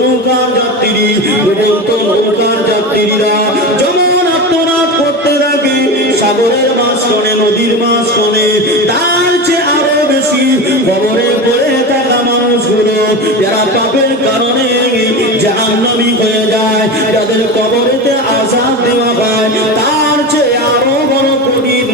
নৌকার যাত্রী, ডুবন্ত নৌকার যাত্রীরা যেমন আত্মনাদ করতে থাকে সাগরের মাঝখানে, নদীর মাঝখানে, তার চেয়ে আরো বেশি কবরে পড়ে থাকা মানুষগুলো যারা পাপের কারণে জাহান্নামী হয়ে যায়, যাদের কবরেতে আযাব দেওয়া হয়, তার চেয়ে আরো বড় কঠিন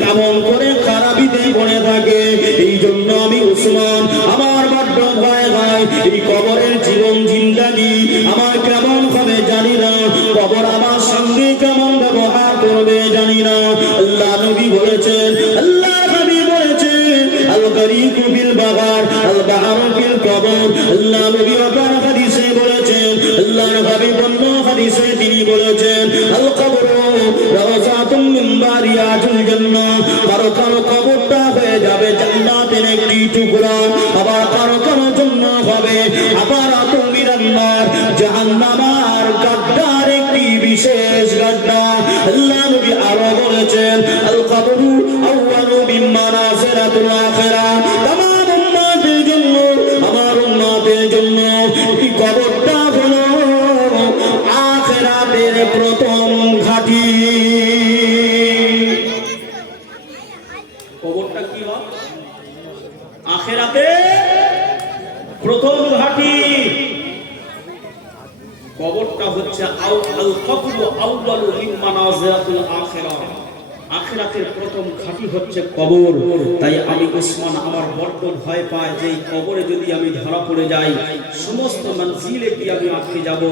কেমন করে খারাপিতে পড়ে থাকে। এই জন্য আমি উসমান, আমার বড্ড ভয় হয় এই কবরের জীবন জিন্দাগি আমার কেমন হবে জানি না, কবর আমার সঙ্গে কেমন ব্যবহার করবে জানি না। আল্লাহ নবী বলেছেন, আল্লাহ নবী বলেছেন, আল গরীকু বিল বাগার আল বাহরু ফিল কবর। আল্লাহ নবী আবার হাদিসে বলেছেন, আল্লাহ নবী বন্য হাদিসে তিনি বলেছেন, আল কবরু রাওযাতুম মিন বারিয়াতিল জান্নাহ। কারো কারো কবরটা হয়ে যাবে জান্নাতের একটি টুকরা, আবার কারো কারো জন্য হবে আবার আতুমিরান নার, জাহান্নামের গাড্ডার একটি বিশেষ গাড্ডা। আল্লাহ নবী আরো বলেছেন, আল কবরু আউয়ালু মিন মানাজিরাতিল আখিরাহ। তামাম উম্মতের জন্য, আমার উম্মতের জন্য এই কবরটা হলো আখিরাতের প্রথম ঘাঁটি। কবরটা কি হয়? আখিরাতে প্রথম ঘাঁটি। কবরটা হচ্ছে আল কবরু আউয়ালু মিন মানাজিরাতিল আখিরাহ। আখিরাতের প্রথম ঘাঁটি হচ্ছে কবর। তাই আমি উসমান আমার বড্ড ভয় পাই যে কবরে যদি আমি ধরা পড়ে যাই সমস্ত মঞ্জিলে কি আমি আটকে যাব।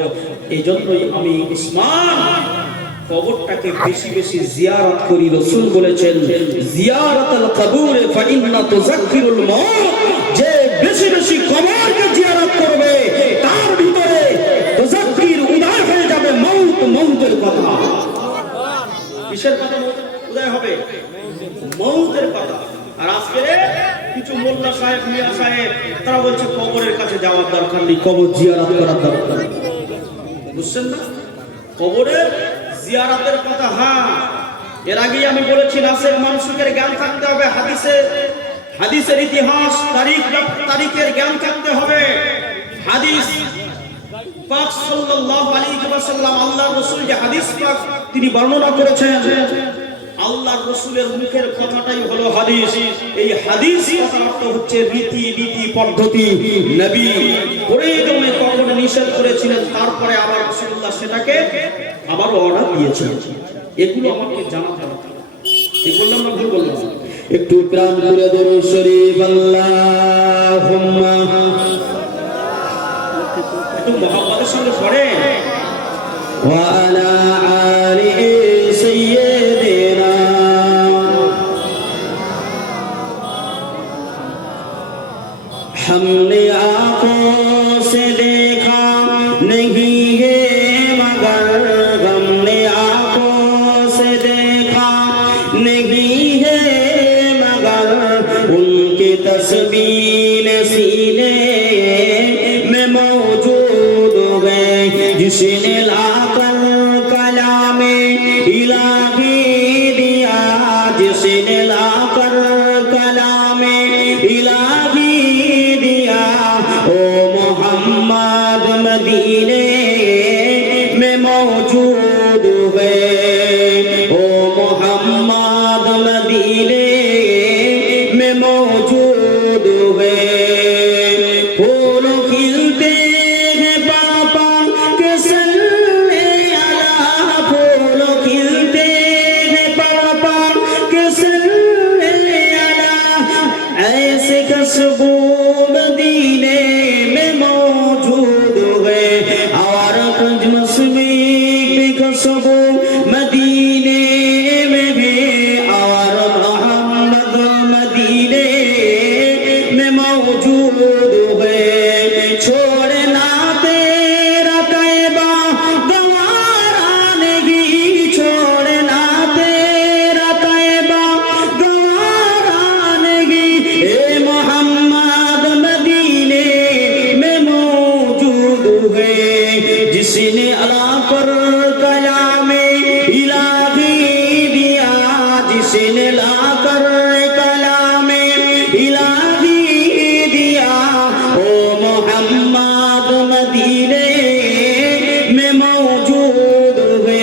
এই জন্যই আমি উসমান কবরটাকে বেশি বেশি জিয়ারত করি। রাসূল বলেছেন, জিয়ারাতুল কবুরে ফাইন্না তুযাক্কিরুল মাউত। যে বেশি বেশি কবরকে জিয়ারত করবে তার ভিতরে তুযাক্কির উদয় হয়ে যাবে মউত, মউতের কথা। কিসের কথা উদয় হবে? মউতের কথা। আর আজকে কিছু মোল্লা সাহেব, মিয়া সাহেব তারা বলছে কবরের কাছে যাওয়ার দরকার নেই, কবর জিয়ারত করার দরকার নেই। বুঝছেন না? কবরের জিয়ারতের কথা। হ্যাঁ, এর আগেই আমি বলেছি নাসের মানসুকের জ্ঞান থাকতে হবে, হাদিসের ইতিহাস, তারিখের জ্ঞান থাকতে হবে। হাদিস পাক সাল্লাল্লাহু আলাইহি ওয়াসাল্লাম, আল্লাহর রাসূল যে হাদিস পাক তিনি বর্ণনা করেছেন, আল্লাহর রাসূলের মুখের কথাটাই হলো হাদিস। এই হাদিস কথার অর্থ হচ্ছে রীতি নীতি পদ্ধতি। নবী প্রয়োজনে কখনো নিষেধ করেছিলেন, তারপরে আবার রাসূলুল্লাহ সেটাকে আবার অর্ডার দিয়েছেন। এগুলো আমাকে জানাতে হবে। ঠিক বললাম না ভুল বললাম? একটু প্রাণ করে দরুদ শরীফ আল্লাহুম্মা, একটু মুহাম্মাদের সঙ্গে পড়ে ওয়া আলা আলি সাইয়্যিদিনা। हमने आंखों से देखा नहीं है मगर हमने आंखों से देखा नहीं है मगर उनकी तस्वीर सीने में मौजूद है। जिसने लाकर कलामे इलाही दिया, जिसने लाकर कलामे इलाही दिया, ओ मोहम्मद मदीने में मौजूद है, ओ मोहम्मद मदीने में मौजूद है। फूल खिलते हैं पापा के सल्ले अला, फूल खिलते हैं पापा के सल्ले अला, ऐसे खुशबू मदीने में मौजूद है। और कुछ मस्मी की खुशबू मदीने में भी, और मोहम्मद मदीने में मौजूद है। छोड़ना तेरा तैबा गवारा नहीं, छोड़ना तेरा तैबा गवारा नहीं, ए मोहम्मद मदीने में मौजूद है। जिसने अला पर कलामे इलाही दिया, जिसने ला कर कलामे इलाही दिया, ओ मोहम्मद मदीने सीने में मौजूद हुए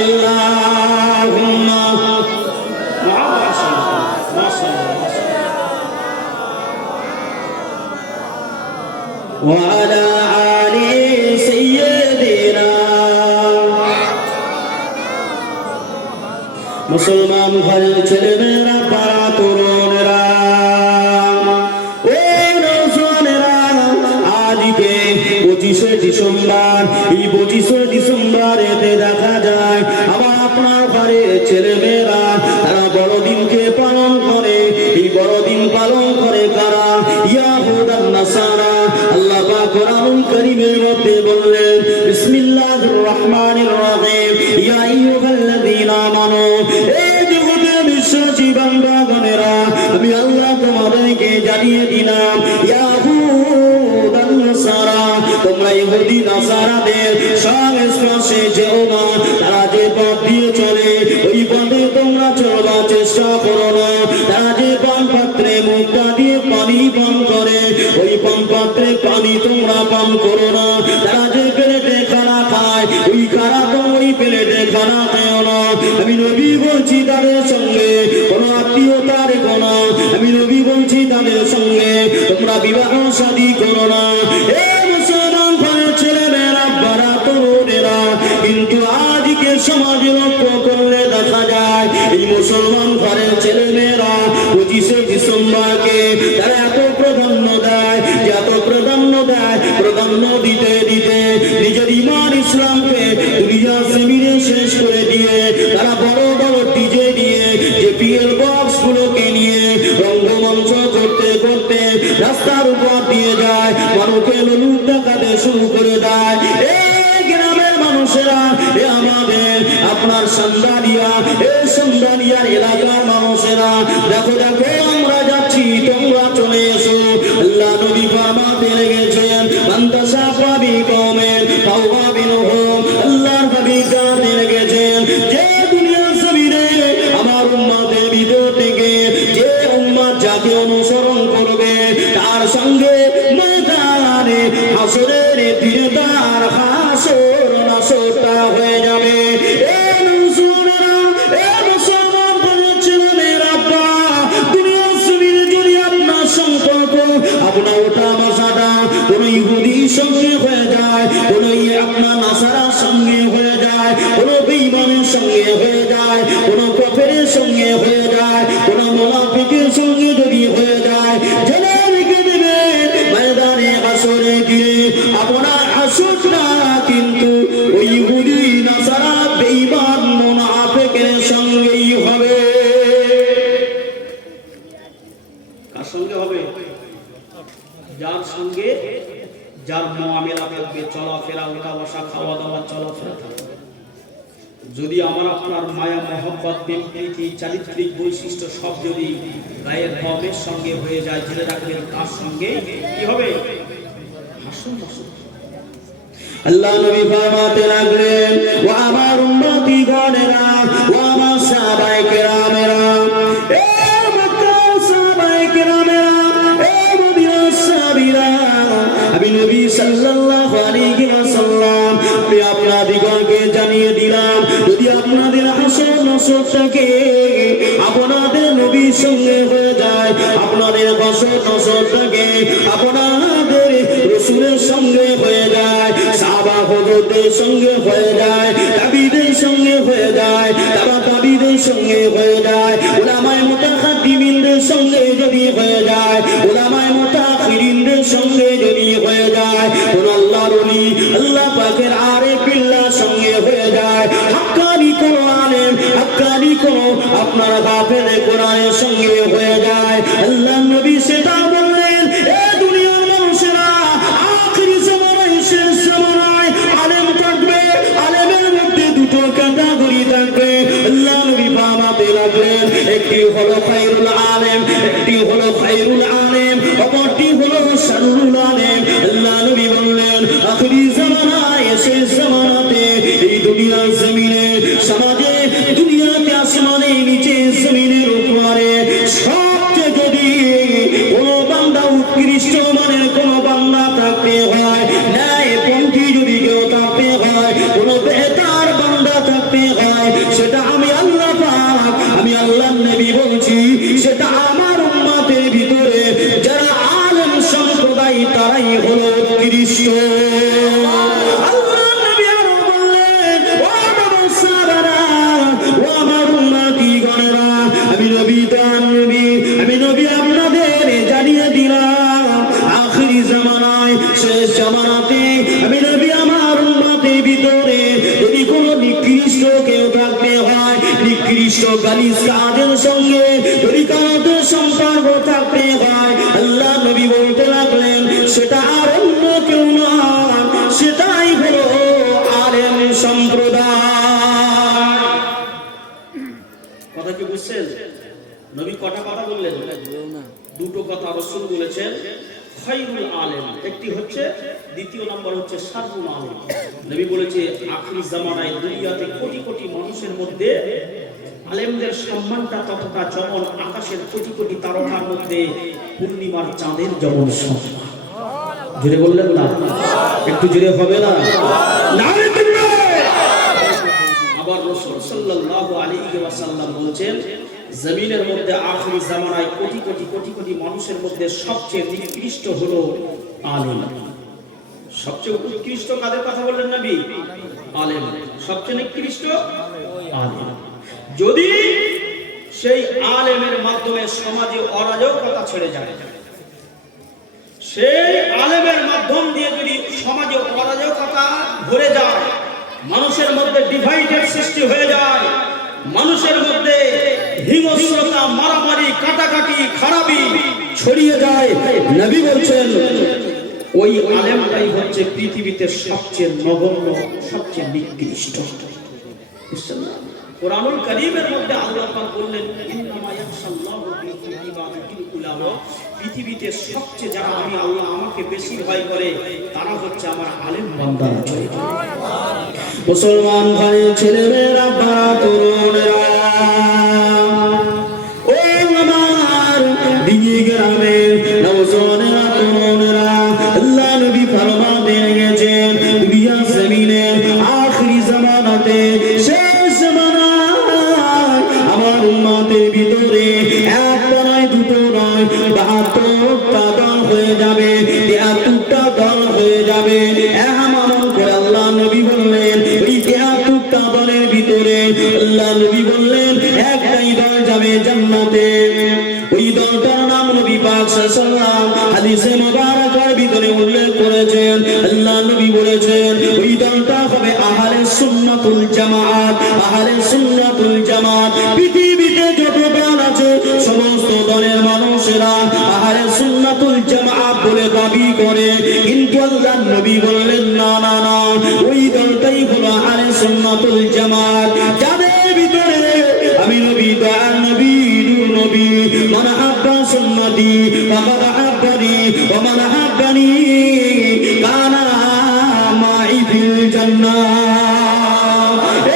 अल्लाहुम्मा वाला आले सय्यदना मुसलमान भाई ছেলেমেয়েরা পাড়া তরুণরা ও নওজোয়ানেরা আজকে 25শে ডিসেম্বর এই 25শে ডিসেম্বরেতে দেখা যায় আমার আপনার ঘরে ছেলেমেয়েরা তারা বড়দিনকে পালন করে এই বড়দিন পালন করে কারা ইয়াহুদ আর নাসারা আল্লাহ পাক কোরআনুল কারীমের মধ্যে বললেন বিসমিল্লাহির রহমানির রহিম ইয়া আইয়ুহাল্লাযীনা আমানু এই জগতের বিশ্বাসী বান্দাগণেরা আমি আল্লাহ তোমাদেরকে জানিয়ে দিলাম ইয়াহুদ আর নাসারা তোমরা ইহুদি নাসারাদের সংস্পর্শে যেও না তারা যে পথ দিয়ে চলে ওই পথে তোমরা চলবার চেষ্টা করো না তারা যে পান পাত্রে মুখটা দিয়ে পানি পান করে ওই পান পাত্রে পানি তোমরা পান করো না তারা যে প্লেটে খানা খায় ওই খানা তো ওই প্লেটে খানা খেও না আমি নবী বলছি তাদের সঙ্গে কোনো আত্মীয়তা রেখো না আমি নবী বলছি তাদের সঙ্গে তোমরা বিবাহ শাদী করো না কিন্তু আজকে সমাজে লক্ষ্য করলে দেখা যায় এই মুসলমান ঘরের ছেলেমেয়েরা 25শে ডিসেম্বরকে তারা এত প্রাধান্য দেয় যে এত প্রাধান্য দেয় প্রাধান্য দিতে দিতে নিজের ঈমান ইসলামকে দুনিয়া জমিনে শেষ করে দিয়ে তারা বড় বড় ডিজে দিয়ে যে পিএল বক্স গুলোকে নিয়ে রঙ্গমঞ্চ করতে করতে রাস্তার উপর দিয়ে যায় মানুষকে লুট ডাকাতে শুরু করে দেয় আমাদের আপনার সন্ধানিয়া এই সন্ধানিয়ার এলাকার মানুষেরা দেখো দেখো আমরা যাচ্ছি তোমরা চলে এসো আল্লাহ নবী ফরমাতে লেগেছেন আনতাসা পাবি কওমেন তাওবা বিনহুম আল্লাহর নবী জানতে লেগেছেন যে দুনিয়ার জমিনে আমার উম্মতের ভিতর থেকে যে উম্মত যাকে অনুসরণ করবে তার সঙ্গে ময়দানে হাসরের দিনে তার হাসর নাসরটা হয়ে যাবে এই মুসলমানরা এই মুসলমান বলে ছেলেমেয়েরা দুনিয়ার জমিনে যদি আপনার সম্পর্ক আপনার ওটা মশাটা কোন ইহুদির সঙ্গে হয়ে যায় কোন আপনার নাসারার সঙ্গে হয়ে যায় কোন বেঈমানের সঙ্গে হয়ে যায় কোন কাফেরের সঙ্গে হয়ে যায় কোন মুনাফিকের সঙ্গে যদি হয়ে যায় জেনে রেখে দেবেন ময়দানে হাসরে গিয়ে আপনার হাসরটা কিন্তু ওই ইহুদি নাসারা বেঈমান মুনাফিকের সঙ্গেই হবে কার সঙ্গে হবে যার সঙ্গে যার মুআমেলা থাকবে চলাফেরা ওঠা বসা খাওয়া দাওয়া চলাফেরা থাকবে যদি আমার আপনার মায়া মহব্বত প্রেম প্রীতি চারিত্রিক বৈশিষ্ট্য সব যদি গায়ের কওমের সঙ্গে হয়ে যায় জেনে রাখবেন তার সঙ্গে কি হবে হাসর নাসর আল্লাহ নবী ফরমাতে লাগলেন ও আমার উম্মতি গণেরা ও আমার সাহাবায়ে কেরামেরা এ মক্কার সাহাবায়ে কেরামেরা এ মদিনার সাহাবীরা আমি নবী সাল্লাল্লাহু আলাইহি ওয়াসাল্লাম আমি আপনাদিগকে জানিয়ে দিলাম যদি আপনাদের হাসর নাসরটাকে আপনাদের নবীর সঙ্গে হয়ে যায় আপনাদের হাসর নাসরটাকে আপনাদের রাসূলের সঙ্গে হয়ে যায় সাহাবা হযরতদের সঙ্গে হয়ে যায় তাবিঈদের সঙ্গে হয়ে যায় তাবা তাবিঈদের সঙ্গে হয়ে যায় উলামায়ে মুতাকাদ্দিমিনদের সঙ্গে যদি হয়ে যায় উলামায়ে মুতাআখিরিনদের সঙ্গে যদি হয়ে যায় কোন আল্লাহর ওলি আল্লাহ পাকের আরিফ বিল্লাহর সঙ্গে হয়ে যায় হাক্কানি কোন আলেম হাক্কানি কোন আপনার হাফেজ কোরআনের সঙ্গে হয়ে যায় আল্লাহ নবী সেটা বললেন এ দুনিয়ার মানুষেরা আখিরি জামানায় শেষ জামানায় আলেম থাকবে আলেমের মধ্যে দুটো ক্যাটাগরি থাকবে আল্লাহ নবী ফরমাতে লাগলেন একটি হলো খায়রুল আলেম একটি হলো খায়রুল আলেম অপরটি হলো শাররুল আলেম আল্লাহ নবী বললেন আখিরি জামানায় শেষ জামানাতে এই দুনিয়ার জমিনে সমাজে দুনিয়াতে আসমানে নিচে জমিনের উপরে সবচেয়ে যদি কোন বান্দা উৎকৃষ্ট মানের কোন বান্দা থাকতে হয় নিকৃষ্ট। আল্লাহ নবী আরো বললেন, ও আমার সাহাবারা, ও আমার উম্মতিগণেরা, আমি নবী আমি নবী আপনাদের জানিয়ে দিলাম, আখিরি জামানায়, শেষ জামানাতে আমি নবী আমার উম্মতের ভিতরে যদি কোনো নিকৃষ্ট কেউ থাকতে হয়, নিকৃষ্ট গালিস কাজের সঙ্গে যদি কারোর সম্পর্ক থাকতে হয়, আল্লাহ নবী বলতে লাগলেন, সেটা আর অন্য কেউ নয়, সেটাই হলো আলেম সম্প্রদায়। কথা কি বুঝছেন? নবী কটা কথা বললেন? দুটো কথা রাসূল বলেছেন, খায়রুল আলেম একটি হচ্ছে, দ্বিতীয় নাম্বার হচ্ছে শাররুল আলেম। নবী বলেছে আখিরি জামানায় দুনিয়াতে কোটি কোটি মানুষের মধ্যে আলেমদের সম্মানটা ততটা যেমন আকাশের কোটি কোটি তারকার মধ্যে পূর্ণিমার চাঁদের যেমন সম্মান। জোরে বললেন না? একটু জোরে হবে না? নারে তাকবীর! আবার রাসূল সাল্লাল্লাহু আলাইহি ওয়াসাল্লাম বলেছেন, জমিনের মধ্যে আখিরি জামানায় কোটি কোটি কোটি কোটি মানুষের মধ্যে সবচেয়ে নিকৃষ্ট হলো আলেম। সবচেয়ে উৎকৃষ্ট কাদের কথা বললেন নবী? আলেম। সবচেয়ে নিকৃষ্ট আলেম। যদি সেই আলেমের মাধ্যমে সমাজে অরাজকতা ছেড়ে যায়, সেই আলেমের মাধ্যম দিয়ে যদি সমাজে অরাজকতা ভরে যায়, মানুষের মধ্যে ডিভাইডের সৃষ্টি হয়ে যায়, মানুষের মধ্যে হিংস্রতা, মারামারি, কাটাকাটি, খারাপি ছড়িয়ে যায়, নবী বলছেন ওই আলেমটাই হচ্ছে পৃথিবীতে সবচেয়ে নগণ্য, সবচেয়ে নিকৃষ্ট। কোরআনুল কারীমের মধ্যে আল্লাহ পাক বললেন, ইন্নামা ইয়াখশাল্লাহু মিন ইবাদিহিল উলামা, পৃথিবীতে সবচেয়ে যারা আমি আল্লাহ আমাকে বেশি ভয় করে তারা হচ্ছে আমার আলেম বান্দারা। মুসলমান ভাই, ছেলেমেয়েরা, বাবা, তরুণেরা, ও আমার দিনী গ্রামের নওজওয়ানেরা, তরুণেরা, আল্লাহ নবী ফরমাতে গেছেন, দুনিয়া জমিনে আখিরি জামানাতে, শেষ জামানায় আমার উম্মতের ভিতরে একটা নয়, দুটো নয়, 72টা দল হয়ে যাবে, 73টা দল হয়ে যাবে। এমন করে আল্লাহ নবী বললেন, ওই 73টা দলের ভিতরে আল্লাহ নবী বললেন একটাই দল যাবে জান্নাতে। ওই দলটার নাম নবী পাক সাল্লাল্লাহু হাদিসে মুবারাকার ভিতরে উল্লেখ করেছেন। আল্লাহ নবী বলেছেন ওই দলটা হবে আহলে সুন্নাতুল জামাত। আহলে সুন্নাতুল জামাত পৃথিবীতে যত দল আছে সমস্ত দলের মানুষেরা আহলে সুন্নাতুল জামাত বলে দাবি করে, কিন্তু আল্লাহ নবী বললেন না না না, ওই দলটাই হলো আহলে সুন্নাতুল জামাত যাদের ভিতরে আমি নবী, দয়াল নবী, নূর নবী, মান আহাব্বা সুন্নতি ফাকাদ আহাব্বানি ওয়া মান আহাব্বানি কানা মাই ফিল জান্নাহ।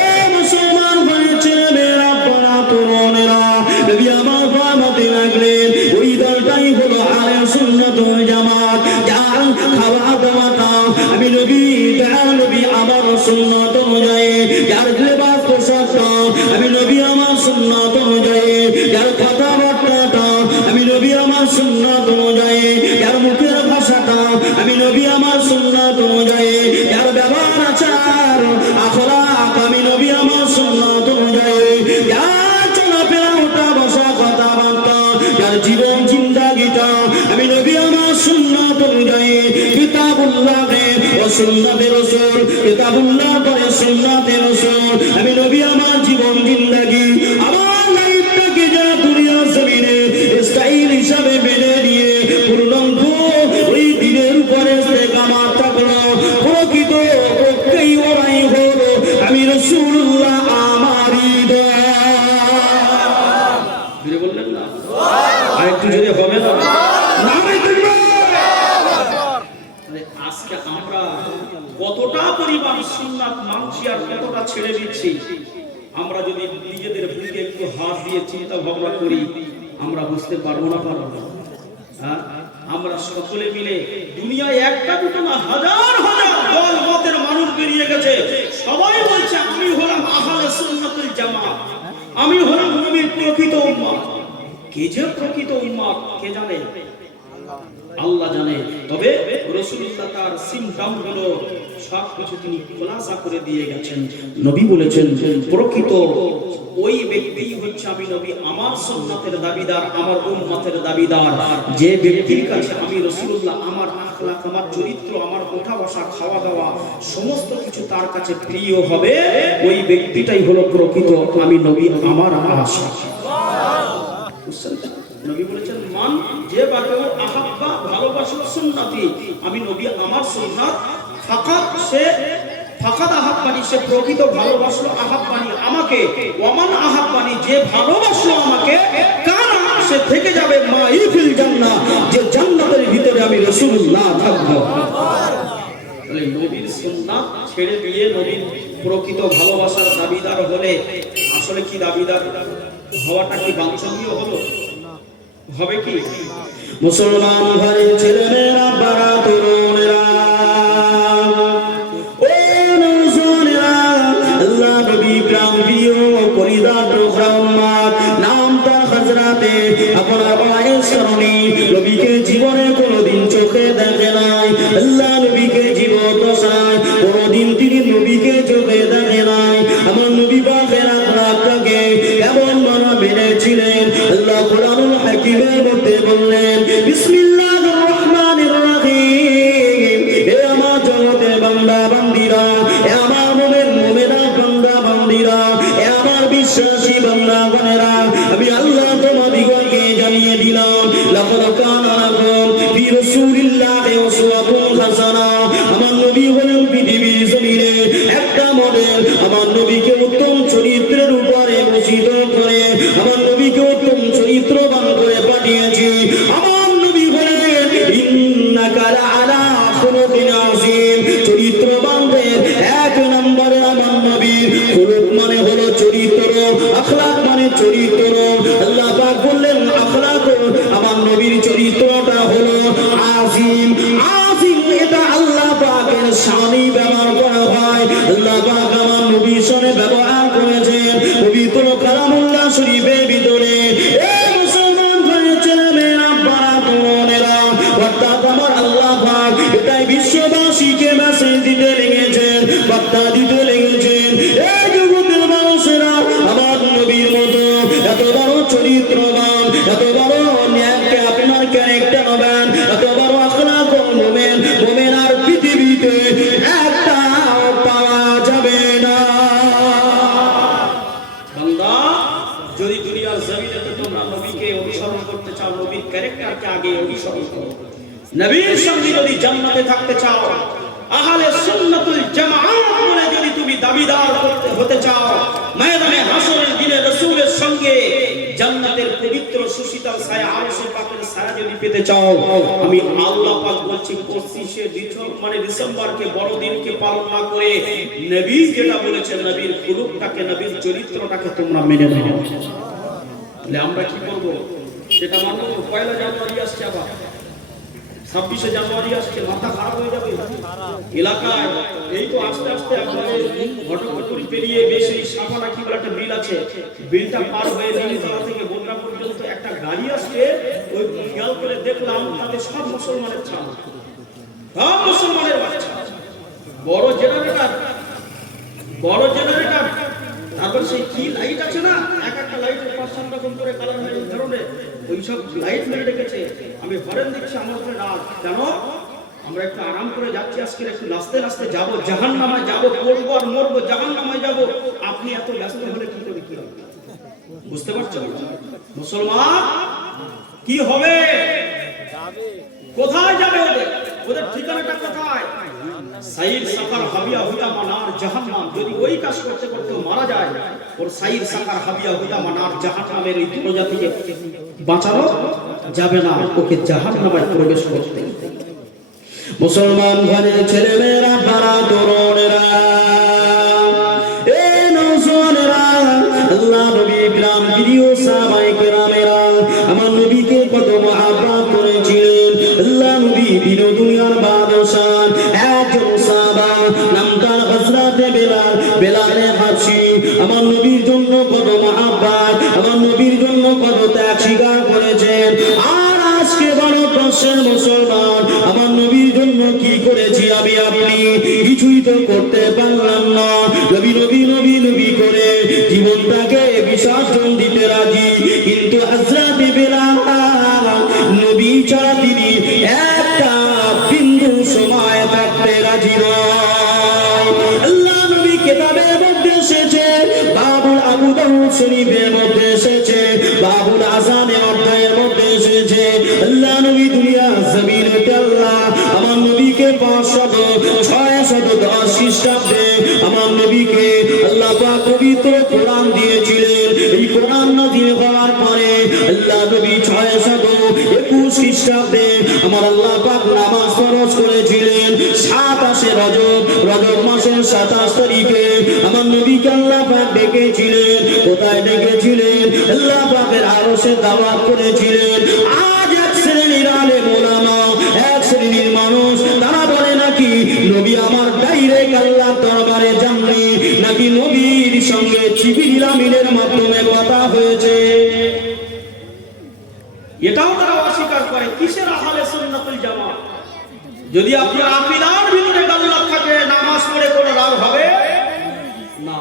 এ মুসলমান ভাই, ছেলেমেয়েরা, বাবা, তরুণেরা, নবী আমার ফরমাতে লাগলেন ওই দলটাই হলো আহলে সুন্নাতুল জামাত, যার খাওয়া দাওয়াটা আমি নবী, দয়াল নবী আমার সুন্নাত অনুযায়ী, যার লেবাস পোশাকটা আমি নবী আমার সুন্নাত অনুযায়ী, যার কথাবার্তাটা আমি নবী আমার সুন্নাত অনুযায়ী, যার মুখের ভাষাটা আমি নবী আমার সুন্নাত অনুযায়ী, যার ব্যবহার আচার আখলাক আমি নবী আমার সুন্নাত অনুযায়ী, যার চলাফেরা, ওঠা বসা, কথাবার্তা, যার জীবন জিন্দাগিটা আমি নবী আমার সুন্নাত অনুযায়ী, কিতাবুল্লাহ ও সুন্নাতে রাসূল, কিতাবুল্লাহ পরে সুন্নাতে রাসূল আমি নবী আমার জীবন জিন্দাগি, আমার লাইফটাকে যা দুনিয়া জমিনে স্টাইল হিসাবে বেঁধে দিয়ে পূর্ণাঙ্গ ওই দিনের উপরে ইস্তেকামাত থাকলো, প্রকৃত পক্ষেই ওরাই হলো আমি রাসূলুল্লাহ আমারই দল। বললেন না? আরেকটু জোরে হবে না? আজকে আমরা কতটা পরিমাণ সুন্নাত মানছি আর কতটা ছেড়ে দিচ্ছি, আমরা যদি নিজেদের বুকে একটু হাত দিয়ে চিন্তা ভাবনা করি আমরা বুঝতে পারবো না? পারবো না? আমরা সকলে মিলে দুনিয়ায় একটা দুটো না, হাজার হাজার দল মতের মানুষ বেরিয়ে গেছে, সবাই বলছে আমি হলাম আহলে সুন্নাতুল জামাত, আমি হলাম নবীর প্রকৃত উম্মত। কে যে প্রকৃত উম্মত কে জানে? আল্লাহ জানে। তবে রাসূলুল্লাহ তার সিমটমগুলো সবকিছু তিনি খোলাসা করে দিয়ে গেছেন। নবী বলেছেন প্রকৃত ওই ব্যক্তি হচ্ছে আমি নবী আমার সুন্নাতের দাবিদার, আমার উম্মতের দাবিদার। যে ব্যক্তির কাছে আমি রাসূলুল্লাহ আমার আখলাক, আমার চরিত্র, আমার ওঠা বসা, খাওয়া দাওয়া সমস্ত কিছু তার কাছে প্রিয় হবে, ওই ব্যক্তিটাই হলো প্রকৃত আমি নবী আমার আশিক। নবী বলেছেন মান যে বাকেও আহাব্বা ভালোবাসলো সুন্নতি, আমি নবী আমার সুন্নাত, ফাকাত আহাব্বানি সে প্রকৃত ভালোবাসলো আহাব্বানি আমাকে, ওয়ামান আহাব্বানি যে ভালোবাসলো আমাকে, কানা সে থেকে যাবে মাইফিল জান্নাহ যে জান্নাতের ভিতরে আমি রাসূলুল্লাহ থাকবো। তাহলে নবীর সুন্নাত ছেড়ে দিয়ে নবীর প্রকৃত ভালোবাসার দাবিদার হলে আসলে কি দাবিদার হওয়াটা কি বাঞ্ছনীয় হলো? হবে কি? মুসলমান ভাই ছেলেমেয়েরা, বাড়া তরুণেরা, ও নওজোয়ানেরা, আল্লাহ নবী প্রাণ প্রিয় পরিদার রহমান নাম তার হযরতে আপনার ওয়াইস করনি। নবীকে জীবনে কোনোদিন চোখে দেখে নাই, আল্লাহ নবীকে জীবন দশায় কোনোদিন তিনি নবীকে চোখে দেখে নাই। আমার নবী পাকের আখলাকটাকে এমন মানা মেনেছিলেন, আল্লাহ কোরআনুল হাকিমের মধ্যে বললেন বিসমিল্লাহির রহমানির রহিম। হে আমার জগতের বান্দা বান্দীরা, হে আমার মনের মুমিনা বান্দা বান্দীরা, হে আমার বিশ্বাসী বান্দাগণেরা, আমি আল্লাহ তোমাদিগকে জানিয়ে দিলাম লাকাদ কানা লাকুম ফি রাসূলিল্লাহি উসওয়াতুন হাসানাহ। আমার নবী হলেন পৃথিবীর জমিনে একটা মডেল। আমার নবীকে উত্তম চরিত্রের উপরে ভূষিত করে আমার নবীকে উত্তম চরিত্রবান করে পাঠিয়েছি। আমার নবী হলেন ইন্নাকা লাআলা খুলুকিন আযীম। চরিত্রবানদের এক নম্বরে আমার নবীর খুলুক মানে হলো চরিত্র, আখলাক মানে চরিত্র। আল্লাহ পাক বললেন আখলাক, আমার নবীর চরিত্রটা হলো আযীম। আযীম এটা আল্লাহ পাকের শানে ব্যবহার করা হয়। আল্লাহ পাক আমার নবীর শানে ব্যবহার করেছেন পবিত্র কালামুল্লাহ শরীফের ভিতরে। এই মুসলমান ভাই ছেলেমেয়েরা, বাড়া তরুণেরা, অর্থাৎ আমার আল্লাহ পাক এটাই বিশ্ববাসীকে মেসেজ দিতে লেগেছেন, বার্তা দিতে লেগেছেন। এই জগতের মানুষেরা আমার নবীর মতো এত বড় চরিত্রবান, এত বড় আপনার ক্যারেক্টার হবেন, এত বড় আখলাক মোমেন মোমেন আর পৃথিবীতে একটা পাওয়া যাবে না। বান্দা যদি দুনিয়ার জমিনে তোমরা নবীকে অনুসরণ করতে চাও, নবীর ক্যারেক্টারকে আগে অনুসরণ করো। নবীর সঙ্গে যদি জান্নাতে থাকতে চাও, আহলে সুন্নাতুল জামাআত বলে যদি তুমি দাবিদার হতে চাও, ময়দানে হাসরের দিনে রাসূলের সঙ্গে জান্নাতের পবিত্র সুশীতল ছায়া আরশে পাকের ছায়া যদি পেতে চাও, আমি আল্লাহ পাক বলছি 25শে ডিসেম্বরকে বড়দিনকে পালন না করে নবী যেটা বলেছেন, নবীর খুলুকটাকে, নবীর চরিত্রটাকে তোমরা মেনে নাও। তাহলে আমরা কি করব? সেটা মানব। পয়লা জানুয়ারি আসছে, আবার 26শে জানুয়ারি আসছে, মাথা খারাপ হয়ে যাবে এলাকায়। এই তো আস্তে আস্তে আপনাদের ঘটকটুরি পেরিয়ে বেশি সাফানা কি বলে একটা বিল আছে, বিলটা পার হয়ে নীলতলা থেকে বনগা পর্যন্ত একটা গাড়ি আসছে। ওই খেয়াল করে দেখলাম তাতে সব মুসলমানের ছাড়, সব মুসলমানের বাচ্চা, বড় জেনারেটর, বড় জেনারেটর। তারপর সেই কি লাইট আছে না, এক একটা লাইটের 5-7 রকম করে কালার হয়, এই ধরনের ওই সব লাইট মেরে রেখেছে। আমি হরেন দিচ্ছি, আমার উপরে রাত, কেন আমরা একটু আরাম করে যাচ্ছি, আজকে একটু নাচতে নাচতে যাবো, জাহান্নামে যাবো, পড়বো আর মরবো, জাহান্নামে যাবো। আপনি এত ব্যস্ত হলে কি করে কি হবে? বুঝতে পারছেন মুসলমান? কি হবে, কোথায় যাবে? ওদের ঠিকানাটা কোথায়? সাইর সাকার হাবিয়া হুদা মানার জাহান্নাম। যদি ওই কাজ করতে করতে মারা যায়, ওর সাইর সাকার হাবিয়া হুদা মানার জাহান্নামের এই প্রজাতিকে বাঁচানো যাবে না, ওকে জাহান্নামে প্রবেশ করতে। মুসলমান ঘরের ছেলেমেয়েরা, বাড়া তরুণেরা, এই নওজোয়ানেরা, আল্লাহ নবী প্রাণ প্রিয় সাহাবায়ে কেরামেরা আমার নবীকে কত মহব্বত করেছিলেন। আল্লাহ নবী দিন দুনিয়ার বাদশাহ একজন সাহাবা, নাম তার হযরতে বেলাল, বেলালে হাবশী। আমার নবীর জন্য কত মহব্বত, আমার নবীর জন্য কত ত্যাগ স্বীকার করেছেন। আর আজকে বড় প্রশ্নের মুসলমান আপনি কিছুই তো করতে পারলাম না, নবী নবী নবী নবী করে জীবনটাকে বিসর্জন দিতে রাজি, কিন্তু হযরত বেলাল নবী ছাড়া তিনি একটা বিন্দু সময় থাকতে রাজি নয়। আল্লাহ নবী কিতাবের মধ্যে এসেছে, বাবুল আবু দাউদ শরীফের মধ্যে এসেছে, বাবুল আযানের অধ্যায়ের মধ্যে এসেছে, আল্লাহ নবী দুনিয়া জমিনেতে আল্লাহ আমার নবীকে 510 খ্রিস্টাব্দে আমার নবীকে আল্লাহ পাক পবিত্র কোরআন দিয়েছিলেন। এই কোরআন নাযিল হওয়ার পরে আল্লাহ নবী 621 খ্রিস্টাব্দে আমার আল্লাহ পাক নামাজ ফরজ করেছিলেন। 27 রজব মাসের 27 তারিখে আমার নবীকে আল্লাহ পাক ডেকেছিলেন। কোথায় ডেকেছিলেন? আল্লাহ পাকের আরশে দাওয়াত করেছিলেন। আজ এক শ্রেণীর আলেম ওলামা, এক শ্রেণীর মানুষ তারা বলে নাকি নবী আমার ডাইরেক্ট আল্লাহর দরবারে যাননি, নাকি নবীর সঙ্গে জিবরিল আমিনের মাধ্যমে কথা হয়েছে। এটাও তারা অস্বীকার করে। কিসের আহলে সুন্নাতুল জামাত? যদি আপনার আকীদার ভিতরে গাল্লাত থাকে, নামাজ পড়ে কোনো লাভ হবে না।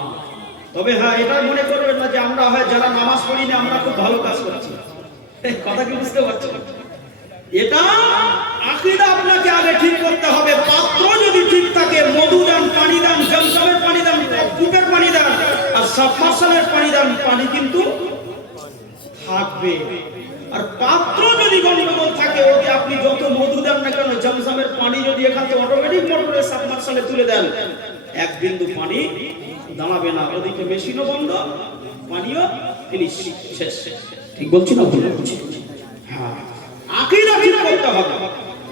তবে হ্যাঁ, এটা মনে করবেন না যে আমরা হয় যারা নামাজ পড়ি না আমরা খুব ভালো কাজ করছি। কথা কি বুঝতে পারছেন? এটা আকীদা আপনাকে আগে ঠিক করতে হবে। পাত্র যদি ঠিক থাকে, মধু দান, পানি দান, জমজমের পানি দান, কূপের পানি দান, আর সাবমার্শালের পানি দান, পানি কিন্তু থাকবে। আর পাত্র যদি গন্ডগোল থাকে, ওকে আপনি যত মধু দেন না কেন, জমজমের পানি যদি এখান থেকে অটোমেটিক মোটরে সাবমার্শালে তুলে দেন, এক বিন্দু পানি দাঁড়াবে না। ওদিকে মেশিনও বন্ধ, পানিও ফিনিশ, শেষ। ঠিক বলছি না? হ্যাঁ, আকীদা ঠিক করতে হবে।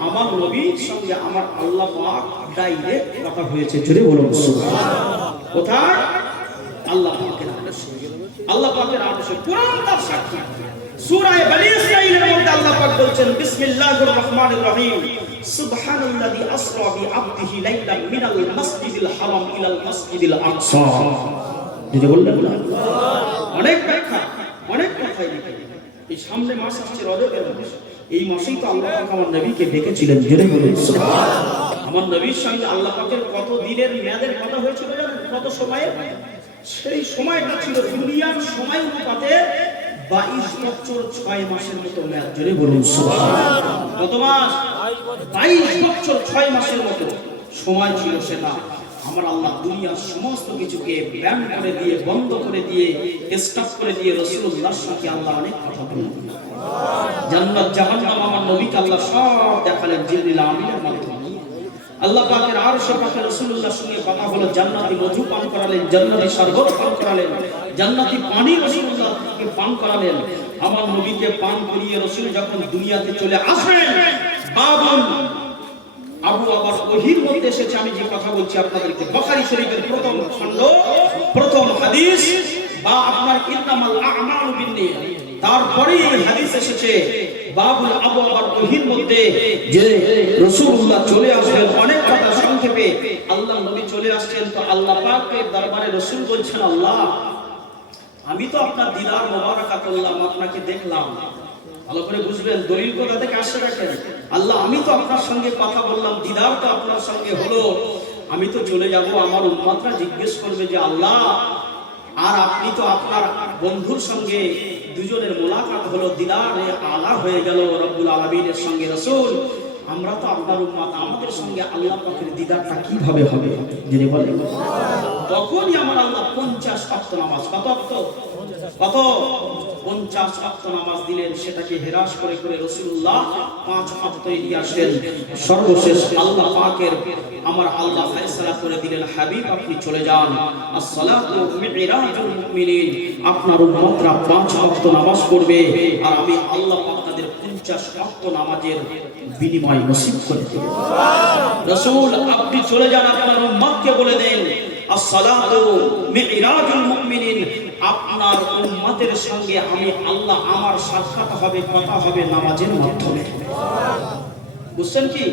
আমার নবীর সঙ্গে আমার আল্লাহ পাক ডাইরেক্ট কথা হয়েছে। জোরে বলুন সুবহানাল্লাহ। কোথায়? আল্লাহ পাকের আরশে। আল্লাহ পাকের আরশে। কোরআন তার সাক্ষী। সূরা বনী ইসরাঈলের মধ্যে আল্লাহ পাক বলছেন, বিসমিল্লাহির রহমানির রহিম, সুবহানাল্লাযী আসরা বিআবদিহি লাইলাম মিনাল মাসজিদিল হারাম ইলাল মাসজিদিল আকসা। যেটা বললেন না, অনেক ব্যাখ্যা, অনেক কথাই লিখে। এই সামনে মাস আসছে রজবের মাস, এই মাসেই তো আল্লাহ পাক আমার নবীকে ডেকেছিলেন। জোরে বলুন সুবহানাল্লাহ। আমার নবীর সঙ্গে আল্লাহ পাকের কত দিনের মেয়াদের কথা হয়েছিল জানেন? কত সময়ে? সেই সময়টা ছিল দুনিয়ার সময় অনুপাতে 22 বছর 6 মাসের মতো মেয়াদ। জোরে বলুন সুবহানাল্লাহ। কত মাস? 22 বছর 6 মাসের মতো সময় ছিল সেটা। আমার আল্লাহ দুনিয়ার সমস্ত কিছুকে ব্যান করে দিয়ে, বন্ধ করে দিয়ে, স্টপ করে দিয়ে রাসূলুল্লাহর সঙ্গে আল্লাহ অনেক কথা বললেন। জান্নাত জাহান্নাম আমার নবীকে আল্লাহ সব দেখালেন জিবরিল আমিনের মাধ্যমে। আল্লাহ পাকের আরশে পাকে রাসূলুল্লাহর সঙ্গে কথা হলো, জান্নাতি মধু পান করালেন, জান্নাতি শরবত পান করালেন, জান্নাতি পানি রাসূলুল্লাহকে পান করালেন। আমার নবীকে পান করিয়ে রাসূল যখন দুনিয়াতে চলে আসেন, বাবুল আবু আবার ওহীর মধ্যে এসেছে। আমি যে কথা বলছি আপনাদেরকে, বুখারী শরীফের প্রথম খণ্ড, প্রথম হাদিস, বা আপনার ইন্নামাল আ'মালু বিন্নিয়াত, তারপরে এই হাদিস এসেছে বাবুল আবু আবার ওহীর মধ্যে যে রাসূলুল্লাহ চলে আসবেন। অনেক কথা সংক্ষেপে, আল্লাহ নবী চলে আসছেন তো আল্লাহ পাকের দরবারে রাসূল বলছেন, আল্লাহ আমি তো আপনার দিদার মোবারকা করলাম, আপনাকে দেখলাম। ভালো করে বুঝবেন, দলিল কোথা থেকে আসছে দেখেন। আল্লাহ আমি তো আপনার সঙ্গে কথা বললাম, দিদার তো আপনার সঙ্গে হলো, আমি তো চলে যাব। আমার উম্মতরা জিজ্ঞেস করবে যে আল্লাহ, আর আপনি তো আপনার বন্ধুর সঙ্গে দুজনের মোলাকাত হলো, দিদারে আলা হয়ে গেল রব্বুল আলামিনের সঙ্গে। রাসূল আমরা তো আপনার উম্মত, আমাদের সঙ্গে আল্লাহ পাকের দিদারটা কিভাবে হবে? যিনি বলেন, তখনই আমার আল্লাহ 50 ওয়াক্ত নামাজ, কত 50 ওয়াক্ত নামাজ দিলেন। সেটাকে হেরাস করে করে রাসূলুল্লাহ 5 ওয়াক্ত নিয়ে আসলেন। সর্বশেষ আল্লাহ পাকের আমার আল্লাহ ফয়সালা করে দিলেন, হাবিব আপনি চলে যান। আসসালাতু মিরাজুল মুমিনিন, আপনার উম্মতরা 5 ওয়াক্ত নামাজ পড়বে, আর আমি আল্লাহ পাক তাদের 50 ওয়াক্ত নামাজের বিনিময় নসিব করে দেব। রাসূল আপনি চলে যান, আপনার উম্মতকে বলে দেন, আসসালাতু মিরাজুল মুমিনিন, আপনার উম্মতের সঙ্গে আমি আল্লাহ আমার সাক্ষাৎ হবে, কথা হবে নামাজের মাধ্যমে। বুঝছেন কি?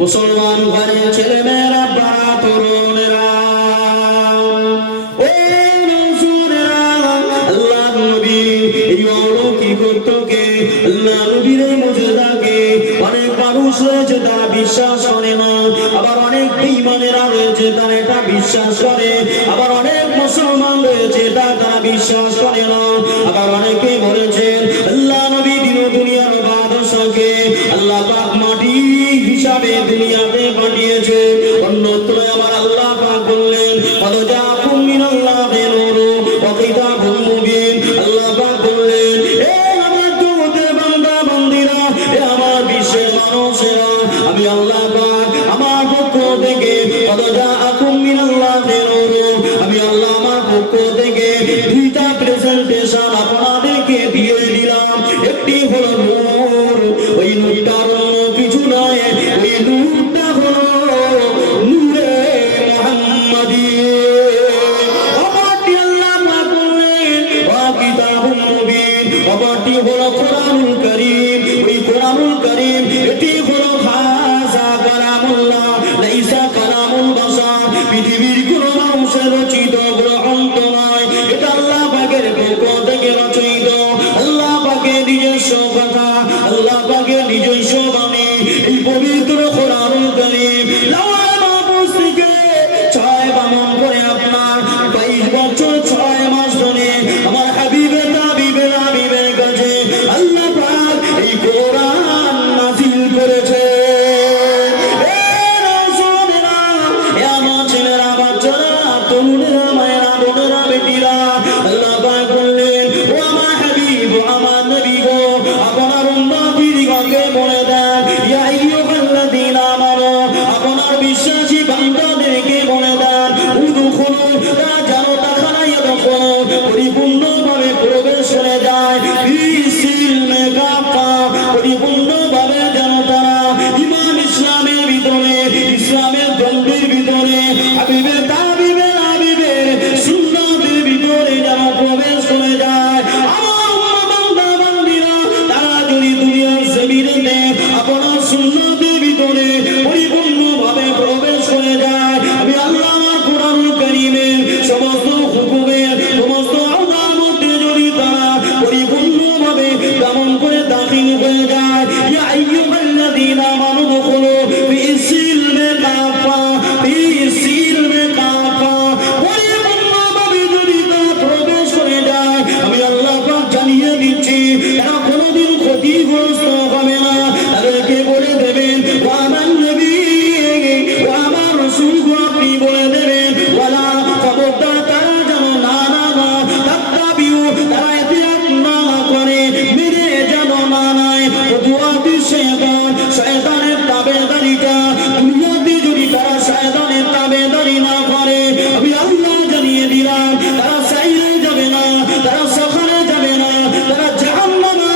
মুসলমান ঘরের ছেলেমেয়েরা, বড় তরুণেরা, ও রাসূলেরা, আল্লাহর নবী এই কি করতে কে আল্লাহ নবীর মুজিজাকে অনেক মানুষ রয়েছে তারা বিশ্বাস করে না, আবার অনেক বেঈমানেরা রয়েছে তারা এটা বিশ্বাস করে, আবার অনেক মুসলমান রয়েছে তারা বিশ্বাস করে না। আবার অনেকে বলেছেন আল্লাহ নবী দিন দুনিয়ার বাদশাকে আল্লাহ পাক মাটি হিসাবে দুনিয়াতে পাঠিয়েছে। অন্যত্র আমার আল্লাহ পাক বললেন ফালাজাকুম মিনাল্লাহি নূরুন ওয়া কিতাবুম মুবিন। আল্লাহ পাক বললেন এ আমার জগতের বান্দা বান্দীরা, এ আমার বিশ্বের মানুষেরা, আমি আল্লাহ পাক আমার পক্ষ থেকে ফালাজাকুম মিনাল্লাহি নূরুন, আমি আল্লাহ আমার পক্ষ থেকে দুইটা প্রেজেন্টেশন আপনাদেরকে দিয়ে দিলাম। একটি হলো নূর, ওই নূরটার অন্য কিছু নয়, ওই নূরটা হলো নূরে মুহাম্মাদি। অপরটি আল্লাহ পাক বললেন ওয়া কিতাবুম মুবিন, অপরটি হলো কোরআনুল কারীম। ওই কোরআনুল কারীম এটি হলো খাসা কালামুল্লাহ, লাইসা কালামুল বাশার, পৃথিবীর কোনো মানুষের রচিত গ্রন্থ নয়, এটা আল্লাহ পাকের পক্ষ থেকে রচিত, আল্লাহ পাকের নিজস্ব কথা, আল্লাহ পাকের নিজস্ব বাণী। এই পবিত্র কোরআনুল কারীম লাওয়াল মাহফুজ থেকে 6 বামন করে আপনার 22 বছর 6 মাস ধরে আমার হাবিবের হাবিবের কাছে আল্লাহ পাক এই কোরআন নাযিল করেছে। এ রাসূলেরা, এ আমার ছেলেরা, বাচ্চারা, তরুণেরা, মায়েরা, বোনেরা, বেটিরা, আল্লাহ পাক বললেন ও আমার হাবিব, ও আমার নবী গো, আপনার উম্মতিদিগকে বলে দেন ইয়া আইয়ুহাল্লাযীনা আমানু, আপনার বিশ্বাসী বান্দাদেরকে বলে দেন উদখুলু, তারা যেন তাখানা ইয়াদখুলু, পরিপূর্ণভাবে প্রবেশ করে যায়, ফিসিলমে কাফা, পরিপূর্ণভাবে যেন তারা ঈমান ইসলামের ভিতরে, ইসলামের গ্রন্থের ভিতরে, হাবিবের সুন্নাতের ভিতরে যেন প্রবেশ করে যায়। আমার উম্মত বান্দা বান্দীরা, তারা যদি দুনিয়ার জমিনে আপনার সুন্নাতের ভিতরে পরিপূর্ণভাবে প্রবেশ করে যায়, আমি আল্লাহ আমার কোরআনুল কারীমের সমস্ত হুকুমের সমস্ত আহকামকে যদি তারা পরিপূর্ণভাবে দমন করে দাখিল হয়ে যায়, ইয়া আইয়ুহাল্লাযীনা আমানু দুখুলু ফিসিলমে কাফা, ফিসিলমে কাফা, পরিপূর্ণভাবে যদি তারা প্রবেশ করে যায়, আমি আল্লাহ পাক জানিয়ে দিচ্ছি তারা কোনোদিন ক্ষতিগ্রস্ত হবে না। তাদেরকে বলে দেবেন ও আমার নবী, ও আমার রাসূল গো, আপনি বলে দেবেন ওয়ালা, খবরদার তারা যেন না তাত্তাবিউ, তারা ইতিহাদ না করে, মেরে যেন না নাই খুতুওয়াতি শয়তান, শয়তানের তাবেদারিটা, দুনিয়াতে যদি তারা শয়তানের তাবেদারি না করে, আমি আল্লাহ জানিয়ে দিলাম তারা সাইরে যাবে না, তারা সখানে যাবে না, তারা জাহান্নামে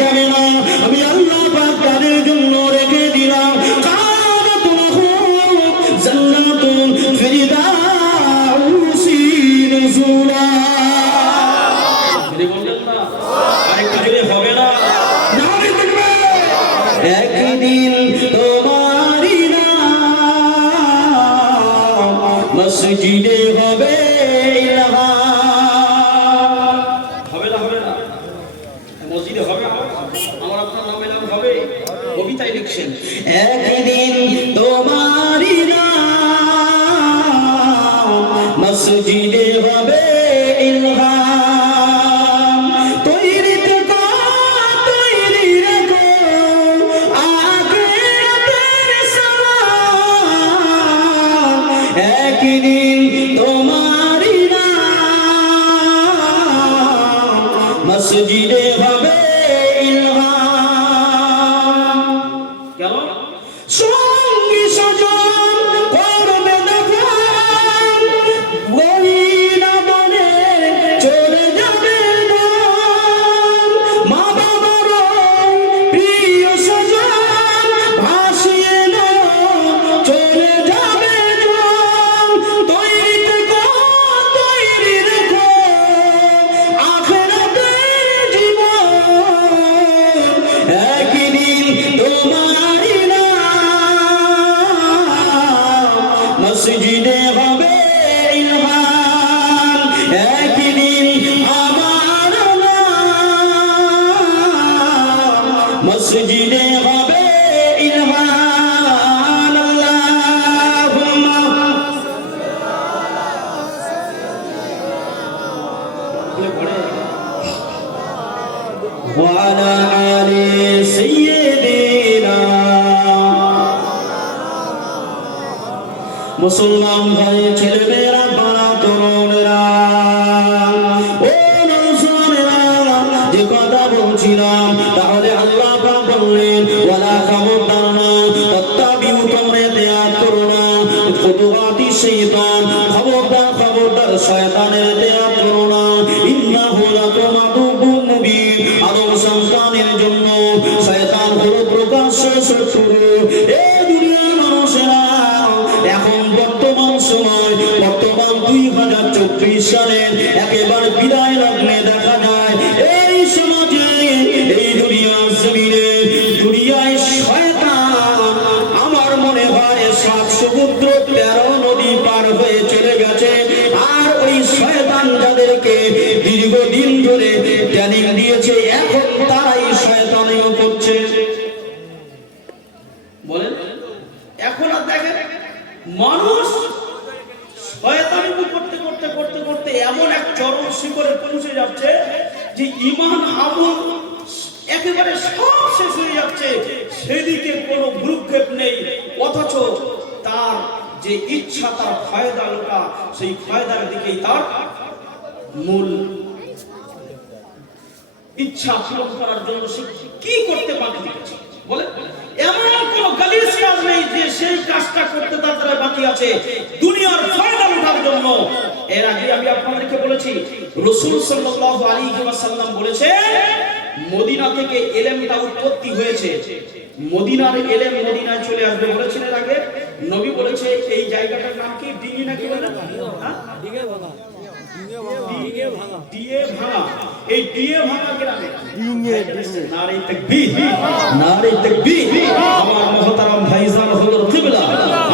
যাবে না। আমি আল্লাহ পাক তাদের জন্য রেখে দিলাম কানাত লাহুম জান্নাতুন ফিরদাউসি নুজুলা। বললেন না আরেকটু জোরে হবে না? নারে তাকবীর। একদিন তোমারই নাম মসজিদে হবে ইলহাম। হবে না? হবে না? মসজিদে হবে, আমার আপনার নাম এলাম হবে। কবিতায় লিখছেন একদিন তোমারই নাম মসজিদে হবে ইলহাম। তৈরি থেকো, তৈরি রেখো আখিরাতের সালাম। একদিন তোমারই নাম মসজিদে হবে ইলহাম। কেমন সঙ্গী সজন করবে দফন, গহীনা বনে চলে যাবে মন। মা বাবার প্রিয় সজন ভাসিয়ে চলে যাবে জন। তৈরি থেকো, তৈরি রেখো আখিরাতের জীবন। একদিন তোমারই নাম মসজিদে হবে ইলহাম। একদিন আমার নাম মসজিদে হবে ইলহাম। আল্লাহু মুসলমান ভাই ছেলেমেয়েরা বড় তরুণেরা ও মুসলমানেরা যে কথা বলছিলাম তাহলে আল্লাহ পাক বললেন ওয়ালা খবরদার না তাত্তাবিউ তোমরা দেয়াত করো না খুতুওয়াতি শাইতান খবরদার খবরদার শয়তানের দেয়াত করো না ইন্নাহু লাকুম আদুউম মুবিন আদম সন্তানের জন্য শয়তান হলো প্রকাশ্য শত্রু এই দুনিয়ার মানুষেরা এখন বর্তমান সময় বর্তমান 2024 সালে একেবারে বিদায় লগ্নে দেখা যায় এই সমাজে এই দুনিয়ার জমিনে দুনিয়ায় শয়তান আমার মনে হয় 7 সমুদ্র 13 নদী পার হয়ে চলে গেছে আর ওই শয়তান যাদেরকে দীর্ঘদিন ধরে ট্রেনিং দিয়েছে এখন তারাই শয়তানিও করছে বলেন এখন আর দেখেন মানুষ শয়তানি করতে করতে করতে করতে এমন এক চরম শিখরে পৌঁছে যাচ্ছে যে ঈমান আমল একেবারে সব শেষ হয়ে যাচ্ছে সেদিকে কোনো ভ্রুক্ষেপ নেই অথচ তার যে ইচ্ছা তার ফায়দা লোটা সেই ফায়দার দিকেই তার মূল ইচ্ছা পূরণ করার জন্য সে কি করতে বাকি আছে বলে এমন কোন গালিস কাজ নেই যে সেই কাজটা করতে তার দ্বারা বাকি আছে দুনিয়ার ফায়দা ওঠার জন্য এর আগে আমি আপনাদেরকে বলেছি রাসূল সাল্লাল্লাহু আলাইহি ওয়াসাল্লাম বলেছেন মদিনা থেকে ইলমটা উৎপত্তি হয়েছে মদিনার ইলম মদিনায় চলে আসবে বলেছেন এর আগে নবী বলেছে এই জায়গাটার নাম কি ডিঙি নাকি বলে হ্যাঁ ডিঙে ভাঙা ডিঙে ভাঙা এই ডিঙে ভাঙা গ্রামে ডিঙে নারে তাকবীর আমার মুহতারাম ভাইজান হুজুর কিবলা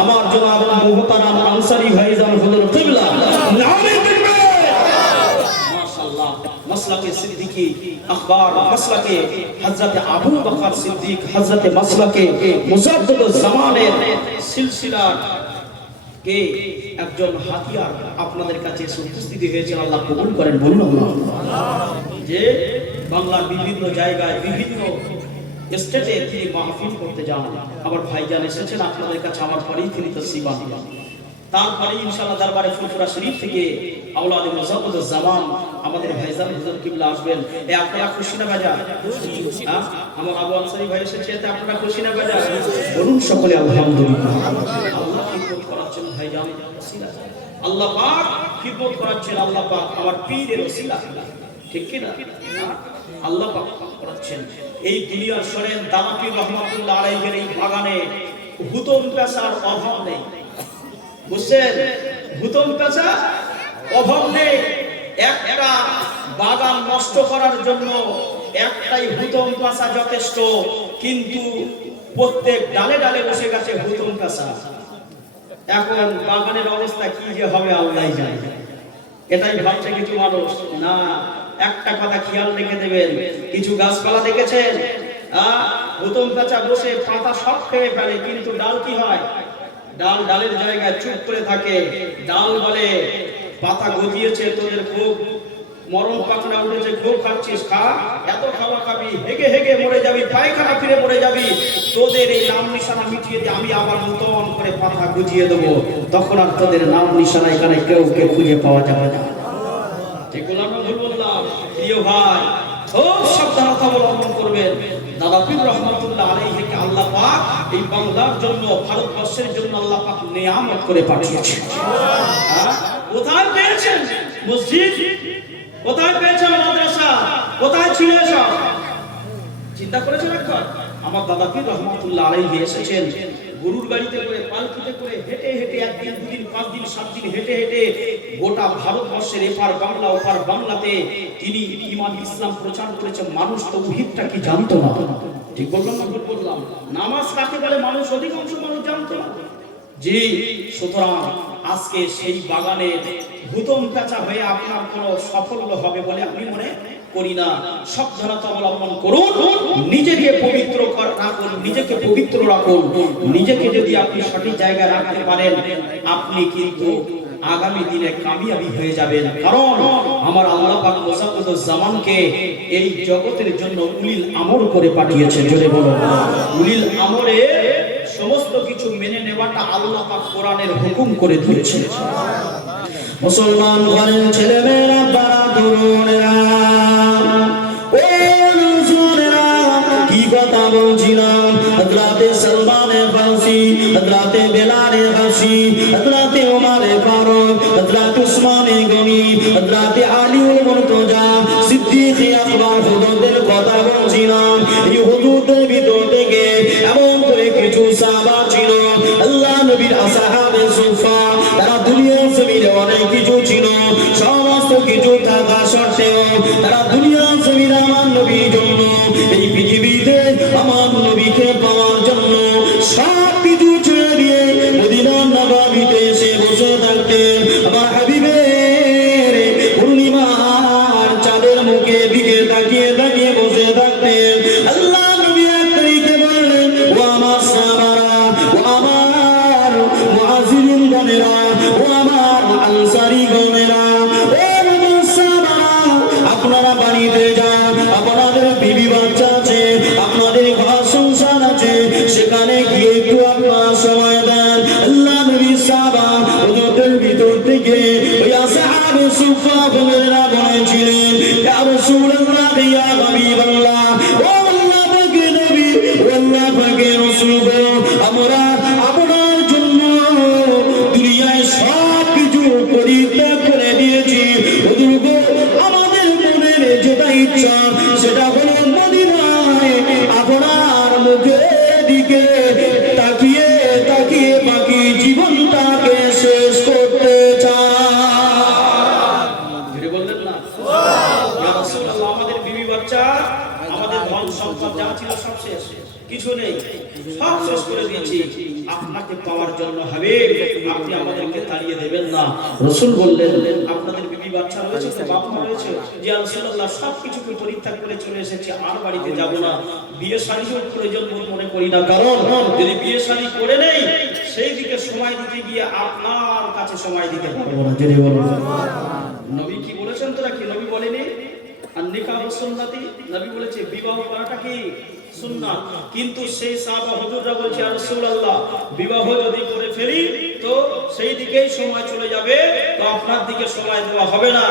আমার জনাব মুহতারাম আনসারী ভাইজান হুজুর কিবলা নারে তাকবীর মাশাআল্লাহ মাসলাকে সিদ্দিকী আখবার মাসলাকে হযরত আবু বকর সিদ্দিক হযরত মাসলাকে মুজাদ্দিদুজ জামানের সিলসিলা কে একজন হাতিয়ার আপনাদের কাছে উপস্থিত হয়েছে আল্লাহ কবুল করেন বলুন আল্লাহ যে বাংলার বিভিন্ন জায়গায় বিভিন্ন স্টেটে তিনি মাহফিল করতে যান আমার ভাইজান এসেছেন আপনাদের কাছে আমার পরেই তিনি তসলিম দিবেন তারপরে ইনশাআল্লাহ দরবারে ফুরফুরা শরীফ থেকে আওলাদে মুজাদ্দিদুজ জামান আমাদের ভাইজান হুজুর কিবলা আসবেন এই আপনারা খুশি না বাজা আমার আবু আনসারী ভাই এসেছে এতে আপনারা খুশি না বাজা বলুন সকলে আলহামদুলিল্লাহ আল্লাহ খিদমত করাচ্ছেন ভাইজান ওসিলা আল্লাহ পাক খিদমত করাচ্ছেন আল্লাহ পাক আমার পীরের ওসিলা ঠিক কি না আল্লাহ পাক করাচ্ছেন এই দুনিয়ার শরীর দামাতি রহমাতুল্লাহ আলাইহির এই বাগানে হুতম পেশার অভাব নেই বুঝছেন হুতম পেশা অভাব নেই একটা বাগান নষ্ট করার জন্য একটাই হুতম পেশা যথেষ্ট কিন্তু প্রত্যেক ডালে ডালে বসে গেছে হুতম পেশা এখন বাগানের অবস্থা কি যে হবে আল্লাহই জানে এটাই ভাবছে কিছু মানুষ না একটা কথা খেয়াল রেখে দেবেন কিছু গাছপালা দেখেছেন হুতম পেঁচা বসে পাতা সব খেয়ে ফেলে কিন্তু ডাল কি হয় ডাল ডালের জায়গায় চুপ করে থাকে ডাল বলে পাতা গজিয়েছে তোদের খুব মরণ পাকনা উঠেছে খুব খাচ্ছিস খা এত খাওয়া খাবি হেগে হেগে মরে যাবি পায়খানা ফিরে মরে যাবি তোদের এই নাম নিশানা মিটিয়ে দিয়ে আমি আবার নতুন করে পাতা গজিয়ে দেবো তখন আর তোদের নাম নিশানা এখানে কেউ খুঁজে পাওয়া যাবে না ঠিক বললাম না ভুল বললাম প্রিয় ভাই খুব সাবধানতা অবলম্বন করবেন দাদা পীর রহমাতুল্লাহ আলাইহিকে আল্লাহ পাক এই বাংলার জন্য ভারতবর্ষের জন্য আল্লাহ পাক নিয়ামত করে পাঠিয়েছেন কোথায় পেয়েছেন মসজিদ কোথায় পেয়েছেন মাদ্রাসা কোথায় ছিল সব চিন্তা করেছেন একবার আমার দাদা পীর রহমাতুল্লাহ আলাইহি এসেছেন গরুর গাড়িতে করে পালকিতে করে হেঁটে হেঁটে একদিন দুদিন 5 দিন 7 দিন হেঁটে হেঁটে গোটা ভারতবর্ষের এপার বাংলা ওপার বাংলাতে তিনি ঈমান ইসলাম প্রচার করেছেন মানুষ তাওহীদটা কি জানতো না ঠিক বললাম না ভুল বললাম নামাজ কাকে বলে মানুষ অধিকাংশ মানুষ জানতো না জি সুতরাং আজকে সেই বাগানে হুতম পেঁচা হয়ে আপনার কোনো সাফল্য হবে বলে আমি মনে করি না সাবধানতা অবলম্বন করুন নিজেকে পবিত্র রাখুন নিজেকে পবিত্র রাখুন নিজেকে যদি আপনি সঠিক জায়গায় রাখতে পারেন আপনি কিন্তু আগামী দিনে কামিয়াবি হয়ে যাবেন কারণ আমার আল্লাহ পাক মুজাদ্দিদুজ জামানকে এই জগতের জন্য উলিল আমর করে পাঠিয়েছেন জোরে বলুন উলিল আমরে সমস্ত সমস্ত কিছু মেনে নেওয়াটা আল্লাহ পাক কোরআনের হুকুম করে দিয়েছে। মুসলমান ঘরের ছেলেমেয়েরা, বাড়া তরুণেরা, ও নজরেরা, কি কথা বলছিলাম? হযরতে সালমানে ফারসি, হযরতে বেলালে হাবশি, হযরতে ওমরে ফারুক, হযরতে উসমানে গনি, হযরতে আলীউল মুর্তজা, সিদ্দিক আকবর হুজুরদের কথা বলছিলাম। এই হুজুরদের ভিতর থেকে এমন করে কিছু সাহাবা ছিল, আল্লাহ নবীর আসহাবে সুফা, তারা দুনিয়ার জমিনে অনেক কিছু ছিল, সমস্ত কিছু থাকা সত্ত্বেও তারা দুনিয়ার জমিনে আমার নবীর জন্য, এই পৃথিবীতে আমার নবীকে পাওয়ার জন্য সব কিছু ছেড়ে দিয়ে মদিনার নগরীতে এসে বসে থাকতেন। আমার হাবিবের পূর্ণিমার চাঁদের মুখে দিকে তাকিয়ে তাকিয়ে বসে থাকতেন। আল্লাহ নবী এক তারিখে বললেন, ও আমার সাহাবারা, ও আমার মুহাজিরিন গণেরা, ও আমার আনসারী গণেরা, ও আমার সাহাবারা, আপনারা বাড়িতে যান, আপনাদের বিবি বাচ্চা আছে, আপনাদের ঘর সংসার আছে, সেখানে গিয়ে একটু আপনারা সময় দেন। আল্লাহ নবী সাহাবা ওদের ভিতর থেকে ওই আসহাবে সুফা বলেরা বলেছিলেন, ইয়া রাসূলুল্লাহ, ইয়া হাবিবাল্লাহ, ও আল্লাহ পাকের নবী, ও আল্লাহ পাকের রাসূল গো, আমরা আপনার জন্য দুনিয়ায় সব কিছু পরিত্যাগ করে দিয়েছি। হুজুর গো, আমাদের মনের যেটা ইচ্ছা সেটা হলো মদিনায় আপনার মুখের দিকে তাকিয়ে তাকিয়ে বাকি জীবনটাকে শেষ করতে চাই। বললেন না, ইয়া রাসূলুল্লাহ, আমাদের বিবি বাচ্চা, আমাদের ধন সম্পদ যা ছিল সব শেষ, কিছু নেই, সব শেষ করে দিয়েছি আপনাকে পাওয়ার জন্য। হাবিব, আপনি আমাদেরকে তাড়িয়ে দেবেন না। রাসূল বললেন, আপনাদের বিবি বাচ্চা রয়েছে তো, বাপ মা রয়েছে? ইয়া রাসূলুল্লাহ, সব কিছুকে পরিত্যাগ করে চলে এসেছি, আর বাড়িতে যাব না। বিয়ে শাদীর প্রয়োজন মনে করি না, কারণ যদি বিয়ে শাদী করে নেই সেই দিকে সময় দিতে গিয়ে আপনার কাছে সময় দিতে পারবো না। যদি বলুন নবী কি বলেছেন তোরা কি? নবী বলেনি আর নিকাহ সুন্নতি, নবী বলেছে বিবাহ করাটা কি সুন্নাত। কিন্তু সেই সাহাবা হুজুররা বলছে, ইয়া রাসূলুল্লাহ, বিবাহ যদি করে ফেলি তো সেই দিকেই সময় চলে যাবে, তো আপনার দিকে সময় দেওয়া হবে না,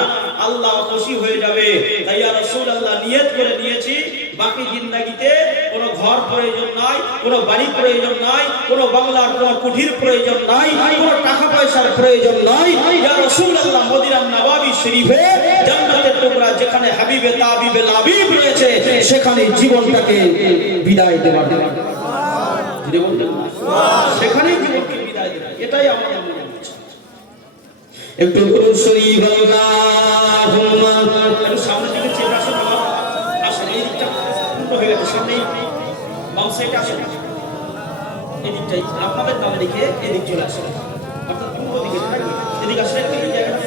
আল্লাহ খুশি হয়ে যাবে। তাই ইয়া রাসূলুল্লাহ, নিয়ত করে নিয়েছি বাকি জিন্দেগিতে কোনো ঘর প্রয়োজন নাই, কোনো বাড়ি প্রয়োজন নাই, কোনো বাংলার কোনো কুঠির প্রয়োজন নাই, কোনো টাকা পয়সার প্রয়োজন নাই। ইয়া রাসূলুল্লাহ, মদিনার নবাবী শরীফে জান্নাতের টুকরা যেখানে হাবিবে তাবিবে লাবিব রয়েছে, সেখানে জীবনটাকে বিদায় দেওয়া, যদি বলতেন সেখানে জীবনকে বিদায় দেওয়া, এটাই আমাদের মনে হচ্ছে। একটু শরীফ আল্লাহুম্মা, একটু সামনে দিকে চেয়ে আসুন, আসলে এই দিকটা উল্টো হয়ে গেছে, সামনে বাম সাইডে আসুন, এই দিকটাই আপনাদের নামে লিখে এদিক চলে আসুন, অর্থাৎ পূর্ব দিকে এদিকে আসলে এই জায়গাটা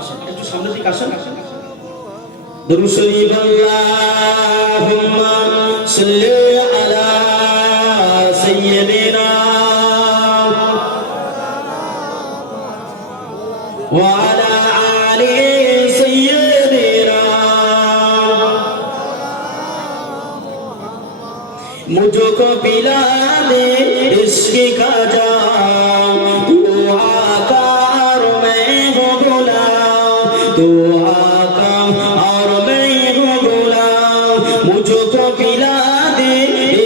আসুন, একটু সামনের দিকে আসুন। দুরূদ শরীফ আল্লাহুম্মা সাল্লি আলা সাইয়্যিদিনা ওয়া আলা আলি সাইয়্যিদিনা, মুঝকো পিলা দে ইশকে খাজা, তু আকা और मैं हो गुलाम, तू आका और मैं हो गुलाम, मुझको पिला दे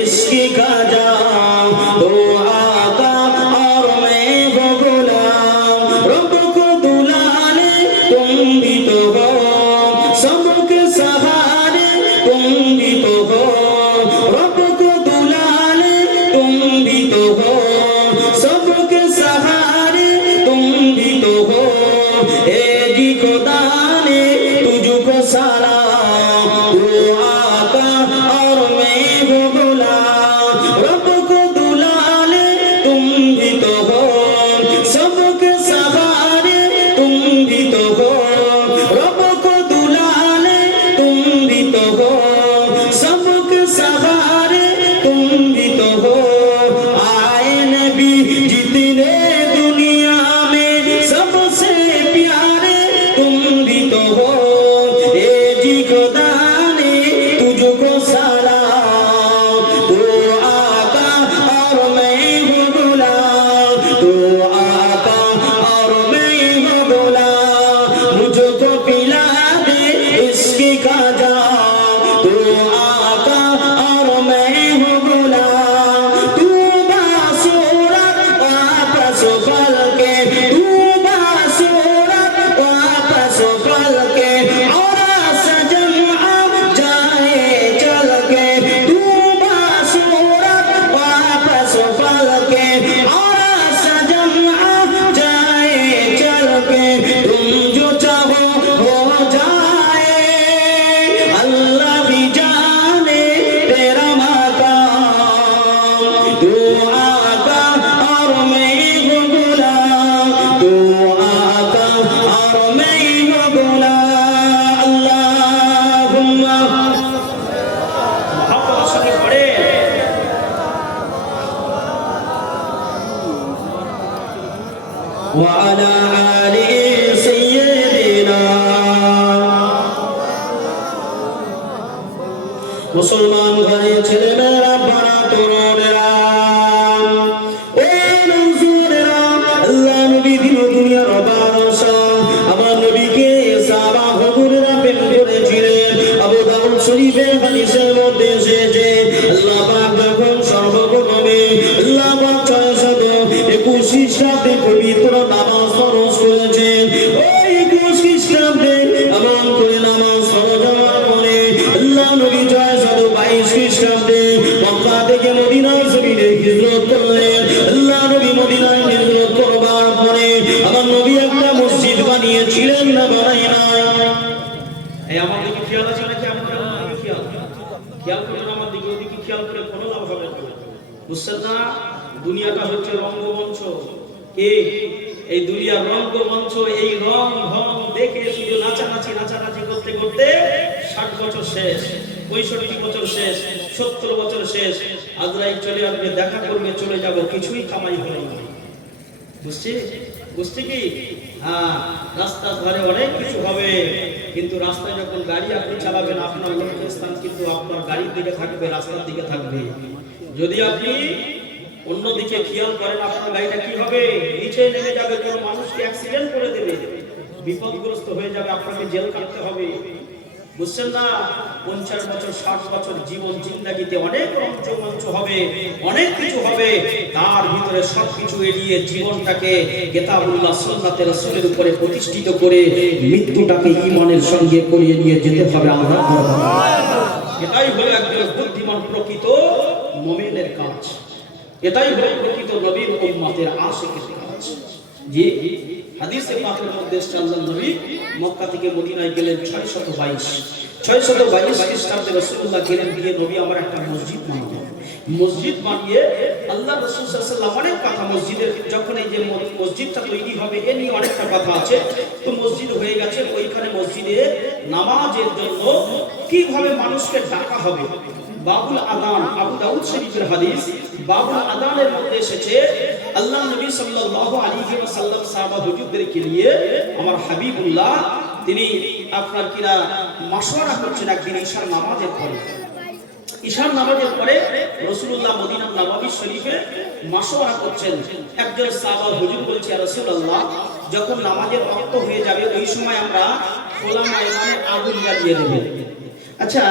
इसकी खाजा, तू आका और मैं हो गुलाम, रब को दुलाने तुम भी तो हो, सबके सहारे तुम भी तो हो, रब को दुलाने तुम भी तो हो, सब पल के तू बासूरत वापस पल के और सजन आ जाए चल के तू बासूरत वापस पल के और सजन आ जाए चल के तुम जो चाहो हो जाए अल्लाह भी जाने तेरा मकाम तू आका और मैं हूँ गुलाम तू आका और मैं हूँ गुलाम अल्लाहुम्मा मोहब्बत से पढ़े وعلى آل سيدنا মুসলমান ঘরে ছেলেমেয়েরা বড় তরুণেরা ও নজরেরা আল্লাহ নবী দিন দুনিয়ার বাদশা আমার নবীকে সাহাবা হুজুরেরা প্রেম করেছিলেন আবু দাউদ শরীফের হাদিসের মধ্যে এসেছে আল্লাহ পাক যখন সর্বপ্রথমে আল্লাহ পাক 621 খ্রিস্টাব্দে পবিত্র নামাজ ফরজ করেছেন ওই 21 খ্রিস্টাব্দে এমন করে নামাজ ফরজ হওয়ার পরে আল্লাহ নবী 622 খ্রিস্টাব্দে মক্কা থেকে মদিনার জমিনে হিজরত করলেন আল্লাহ নবী মদিনায় হিজরত করবার পরে আমার নবী একটা মসজিদ বানিয়েছিলেন না বানাই নাই এই আমার দিকে খেয়াল আছে নাকি আপনাদের দিকে খেয়াল খেয়াল করেন আমার দিকে ওদিকে খেয়াল করে কোনো লাভ হবে না বুঝছেন না দুনিয়াটা হচ্ছে রঙ্গমঞ্চ এই দুনিয়ার রঙ্গমঞ্চ এই রং ভং দেখে শুধু নাচানাচি করতে করতে 60 বছর শেষ 65 বছর শেষ 70 বছর শেষ আজরাইল চলে আসবে দেখা করবে চলে যাব কিছুই কামাই হলো না বুঝছি কি রাস্তার ধারে অনেক কিছু হবে কিন্তু রাস্তায় যখন গাড়ি আপনি চালাবেন আপনার লক্ষ্য স্থান কিন্তু আপনার গাড়ির দিকে থাকবে রাস্তার দিকে থাকবে যদি আপনি অন্যদিকে খেয়াল করেন আপনার গাড়িটা কি হবে নিচে নেমে যাবে কোনো মানুষকে অ্যাক্সিডেন্ট করে দেবে বিপদগ্রস্ত হয়ে যাবে আপনাকে জেল কাটতে হবে বুঝছেন না 50 বছর 60 বছর জীবন জিন্দেগিতে অনেক রঞ্জমঞ্চ হবে অনেক কিছু হবে তার ভিতরে সবকিছু এড়িয়ে জীবনটাকে কিতাবুল্লাহ সুন্নাতে রাসূলের উপরে প্রতিষ্ঠিত করে মৃত্যুটাকে ঈমানের সঙ্গে করিয়ে নিয়ে যেতে হবে আল্লাহর দরবারে এটাই হলো একজন বুদ্ধিমান প্রকৃত মুমিনের কাজ এটাই হলো প্রকৃত নবীর উম্মতের আশিকের কাজ জি হাদিসে পাকের মধ্যে আল্লাহর নবী মক্কা থেকে মদিনায় গেলেন 622 খ্রিস্টাব্দে রাসূলুল্লাহ গেলেন গিয়ে নবী আমার একটা মসজিদ বানিয়ে আল্লাহ রাসূল সাল্লাল্লাহু আলাইহি ওয়াসাল্লাম অনেক কথা মসজিদের যখন এই যে মসজিদটা তৈরি হবে এ নিয়ে অনেকটা কথা আছে তো মসজিদ হয়ে গেছে ওইখানে মসজিদে নামাজের জন্য কিভাবে মানুষকে ডাকা হবে বাবুল আযান আবু দাউদ শরীফের হাদিস বাবুল আযানের মধ্যে এসেছে আল্লাহ নবী সাল্লাল্লাহু আলাইহি ওয়াসাল্লাম সাহাবা হুজুরদেরকে নিয়ে আমার হাবিবুল্লাহ তিনি আপনার কিনা মাশওয়ারা করছেন একদিন ঈশার নামাজের পরে রাসূলুল্লাহ মদিনা নববী শরীফে মাশওয়ারা করছেন একজন সাহাবা হুজুর বলছে ইয়া রাসূলুল্লাহ যখন নামাজের ওয়াক্ত হয়ে যাবে ওই সময় আমরা খোলা ময়দানে আগুন জ্বালিয়ে দেব আচ্ছা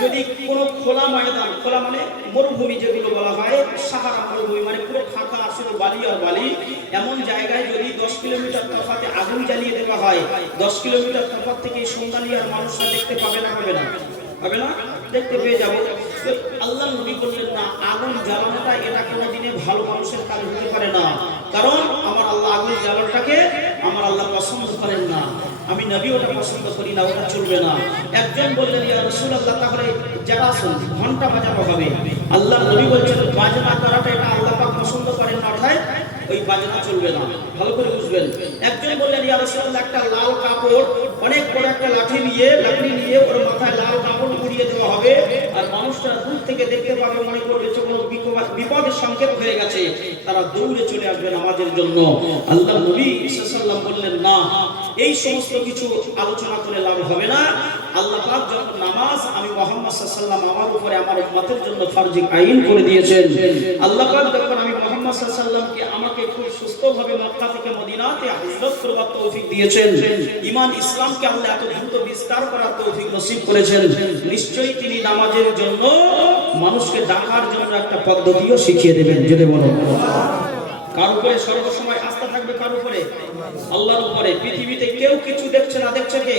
যদি কোনো খোলা ময়দান খোলা মানে মরুভূমি যেগুলো বলা হয় সাহারা মরুভূমি মানে পুরো ফাঁকা শুধু বালি আর বালি এমন জায়গায় যদি 10 কিলোমিটার তফাতে আগুন জ্বালিয়ে দেওয়া হয় 10 কিলোমিটার তফাত থেকে সন্ধানী আর মানুষরা দেখতে পাবে না দেখতে পেয়ে যাবে আল্লাহ নবী বললেন না আগুন জ্বালানোটা এটা কোনোদিনই ভালো মানুষের কাজ হতে পারে না কারণ আমার আল্লাহ আগুন জ্বালানোটাকে আমার আল্লাহ পছন্দ করেন না আমি নবী ওটা পছন্দ করি না ওটা চলবে না একজন বললেন ইয়া রাসূলুল্লাহ তাহলে যারা আছেন ঘন্টা বাজানো হবে আল্লাহ নবী বলছেন বাজনা করাটা এটা আল্লাহ পাক পছন্দ করেন না অর্থাৎ ওই বাজনা চলবে না ভালো করে বুঝবেন একজন বললেন ইয়া রাসূলুল্লাহ একটা লাল কাপড় অনেক বড় একটা লাঠি নিয়ে ওর মাথায় লাল কাপড় মুড়িয়ে দেওয়া হবে আর মানুষরা দূর থেকে দেখতে পাবে মনে করবে যে কোনো বিপদের সংকেত হয়ে গেছে তারা দৌড়ে চলে আসবে নামাজের জন্য আল্লাহ নবী সাল্লাল্লাহু আলাইহি ওয়াসাল্লাম বললেন না এই সমস্ত কিছু আলোচনা করে লাভ হবে না আল্লাহ পাক যখন নামাজ আমি মুহাম্মদ সাল্লাল্লাহু আলাইহি ওয়াসাল্লাম আমার উপরে আমার উম্মতের জন্য ফরজ আইন করে দিয়েছেন আল্লাহ পাক যখন আমি মুহাম্মদ সাল্লাল্লাহু আলাইহি ওয়াসাল্লামকে আমাকে খুব সুস্থভাবে মক্কা থেকে মদিনাতে হিজরত করবার তৌফিক দিয়েছেন ঈমান ইসলামকে আল্লাহ এত দ্রুত বিস্তার করার তৌফিক নসিব করেছেন নিশ্চয়ই তিনি নামাজের জন্য মানুষকে ডাকার জন্য একটা পদ্ধতিও শিখিয়ে দেবেন যদি বলেন কার উপরে সর্বসময় আস্থা থাকবে? কার উপরে? আল্লাহর উপরে। পৃথিবীতে কেউ কিছু দেখছে না, দেখছে কে?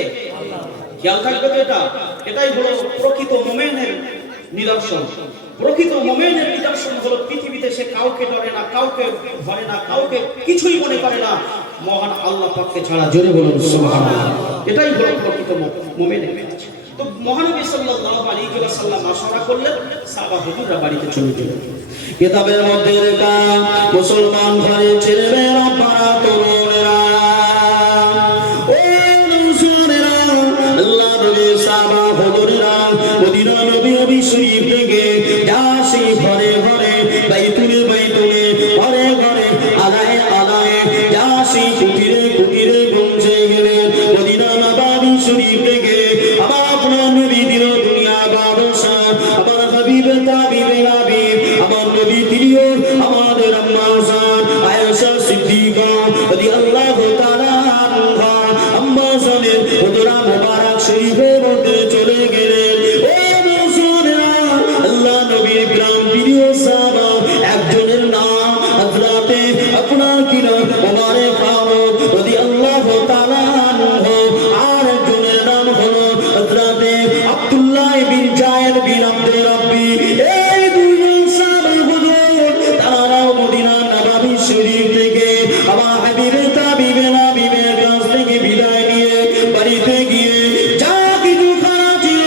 খেয়াল থাকবে তো এটা। এটাই হলো প্রকৃত মুমিনের নিদর্শন। প্রকৃত মুমিনের নিদর্শন হলো পৃথিবীতে সে কাউকে ডরে না, কাউকে ভয় না, কাউকে কিছুই মনে করে না মহান আল্লাহ পাককে ছাড়া। জোরে বলুন সুবহানাল্লাহ। এটাই হলো প্রকৃত মুমিনের কাজ। তো মহানবী সাল্লাল্লাহু আলাইহি ওয়াসাল্লাম মাশওয়ারা করলেন, সাহাবা হুজুররা বাড়িতে চলে গেলেন। কিতাবের মধ্যে লেখা মুসলমান ঘরে ছেলেমেয়েরা, পাড়া তরুণেরা, ও মুসলিমেরা, আল্লাহ নবী সাহাবা হুজুররা মদিনা নবী শরীফ থেকে যাসি ঘরে ঘরে, বাইতুলে বাইতুলে, ঘরে ঘরে, আদায়ে আদায়ে, যাসি কুটিরে কুটিরে পৌঁছে গেলেন। মদিনা নবী শরীফ থেকে আমার আপনার নবী দিল দুনিয়া বাদশাহ, আমার হাবিবে তাবিবে হাবিব, আমার নবী তিনিও আমাদের আম্মা জান আয়েশা সিদ্দিকা রাদিয়াল্লাহু তাআলা আনহা, আম্মা জানের হুজরা মুবারক শরীফের মধ্যে চলে গেলেন। ও মুসলিমেরা, আল্লাহ নবীর প্রাণ প্রিয় সাহাবা একজনের নাম হযরতে আপনার কি নাম ওমরে ফারুক রাদিয়াল্লাহু তাআলা আনহু, আর একজনের নাম হলো হযরতে আব্দুল্লাহ বিন জায়েদ বিন আব্দুর রাব্বি। এই দুইজন সাহাবা হুজুর তারাও মদিনা নববী শরীফ থেকে আমার হাবিবে তাবিবে হাবিবের কাছ থেকে বিদায় নিয়ে বাড়িতে গিয়ে যা কিছু খানা ছিল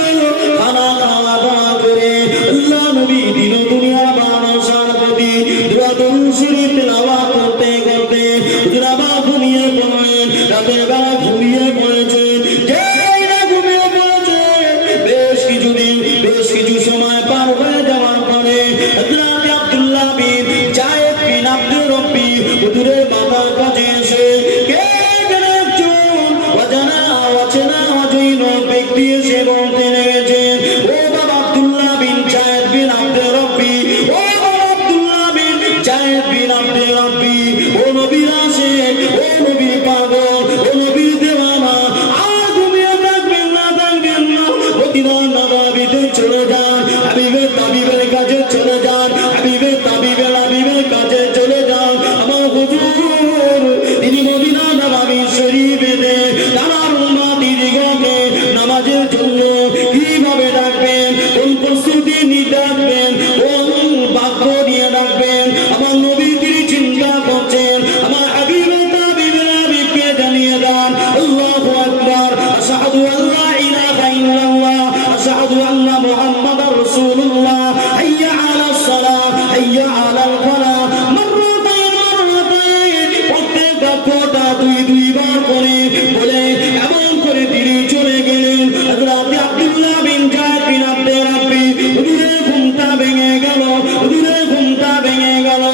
খানা খাওয়া করে আল্লাহ নবী দিন দুনিয়া বাদশার প্রতি দুআ দরুদ শরীফ তেলাওয়াত করতে করতে হুজুরাবা ঘুমিয়ে পড়লেন। রাতের বেলা ঘুমিয়ে পড়েছেন। যেই না ঘুমিয়ে পড়েছেন, বেশ কিছু সময় পার হয়ে যাওয়ার পরে হযরত আব্দুল্লাহ বিন জায়েদ বিন আব্দুর রাব্বি হুজুরের বাবার কাছে এসে কে যেন একজন অজানা অচেনা অজৈন ব্যক্তি এসে বলতে লেগেছেন, ও বাবা আব্দুল্লাহ বিন জায়েদ বিন আব্দুর রাব্বি, ও বাবা আব্দুল্লাহ বিন জায়েদ বিন আব্দুর রাব্বি, ও নবীর আশিক, ও নবীর পাগল, ও নবীর দেওয়ানা, আর ঘুমিয়ে থাকবেন না মদিনা নববীতে চলে যান, হাবিবে তাবিবের কাছে চলে যান, হাবিবে তাবিবে হাবিবের কাছে চলে যান। আমার হুজুর তিনি মদিনা নববী শরীফেতে তার উম্মতদিগকে নামাজের জন্য কিভাবে ডাকবেন, কোন প্রস্তুতি নিয়ে ডাকবেন, কোন বাক্য নিয়ে ডাকবেন, আমার নবী তিনি চিন্তা করছেন। আমার হাবিবে তাবিবে হাবিবকে জানিয়ে দেন, আল্লাহু আকবার, আশহাদু আল্লা ইলাহা ইল্লাল্লাহ, আশহাদু আন্না মুহাম্মাদার রাসূলুল্লাহ, হাইয়া আলাস সালাহ, হাইয়া আলাল ফালাহ, মাররাতাইন প্রত্যেক বাক্যটা দুইবার করে বলে এমন করে তিনি চলে গেলেন। হযরত আব্দুল্লাহ বিন জায়েদ বিন আব্দুর রাব্বি হুজুরের ঘুমটা ভেঙে গেল, হুজুরের ঘুমটা ভেঙে গেল।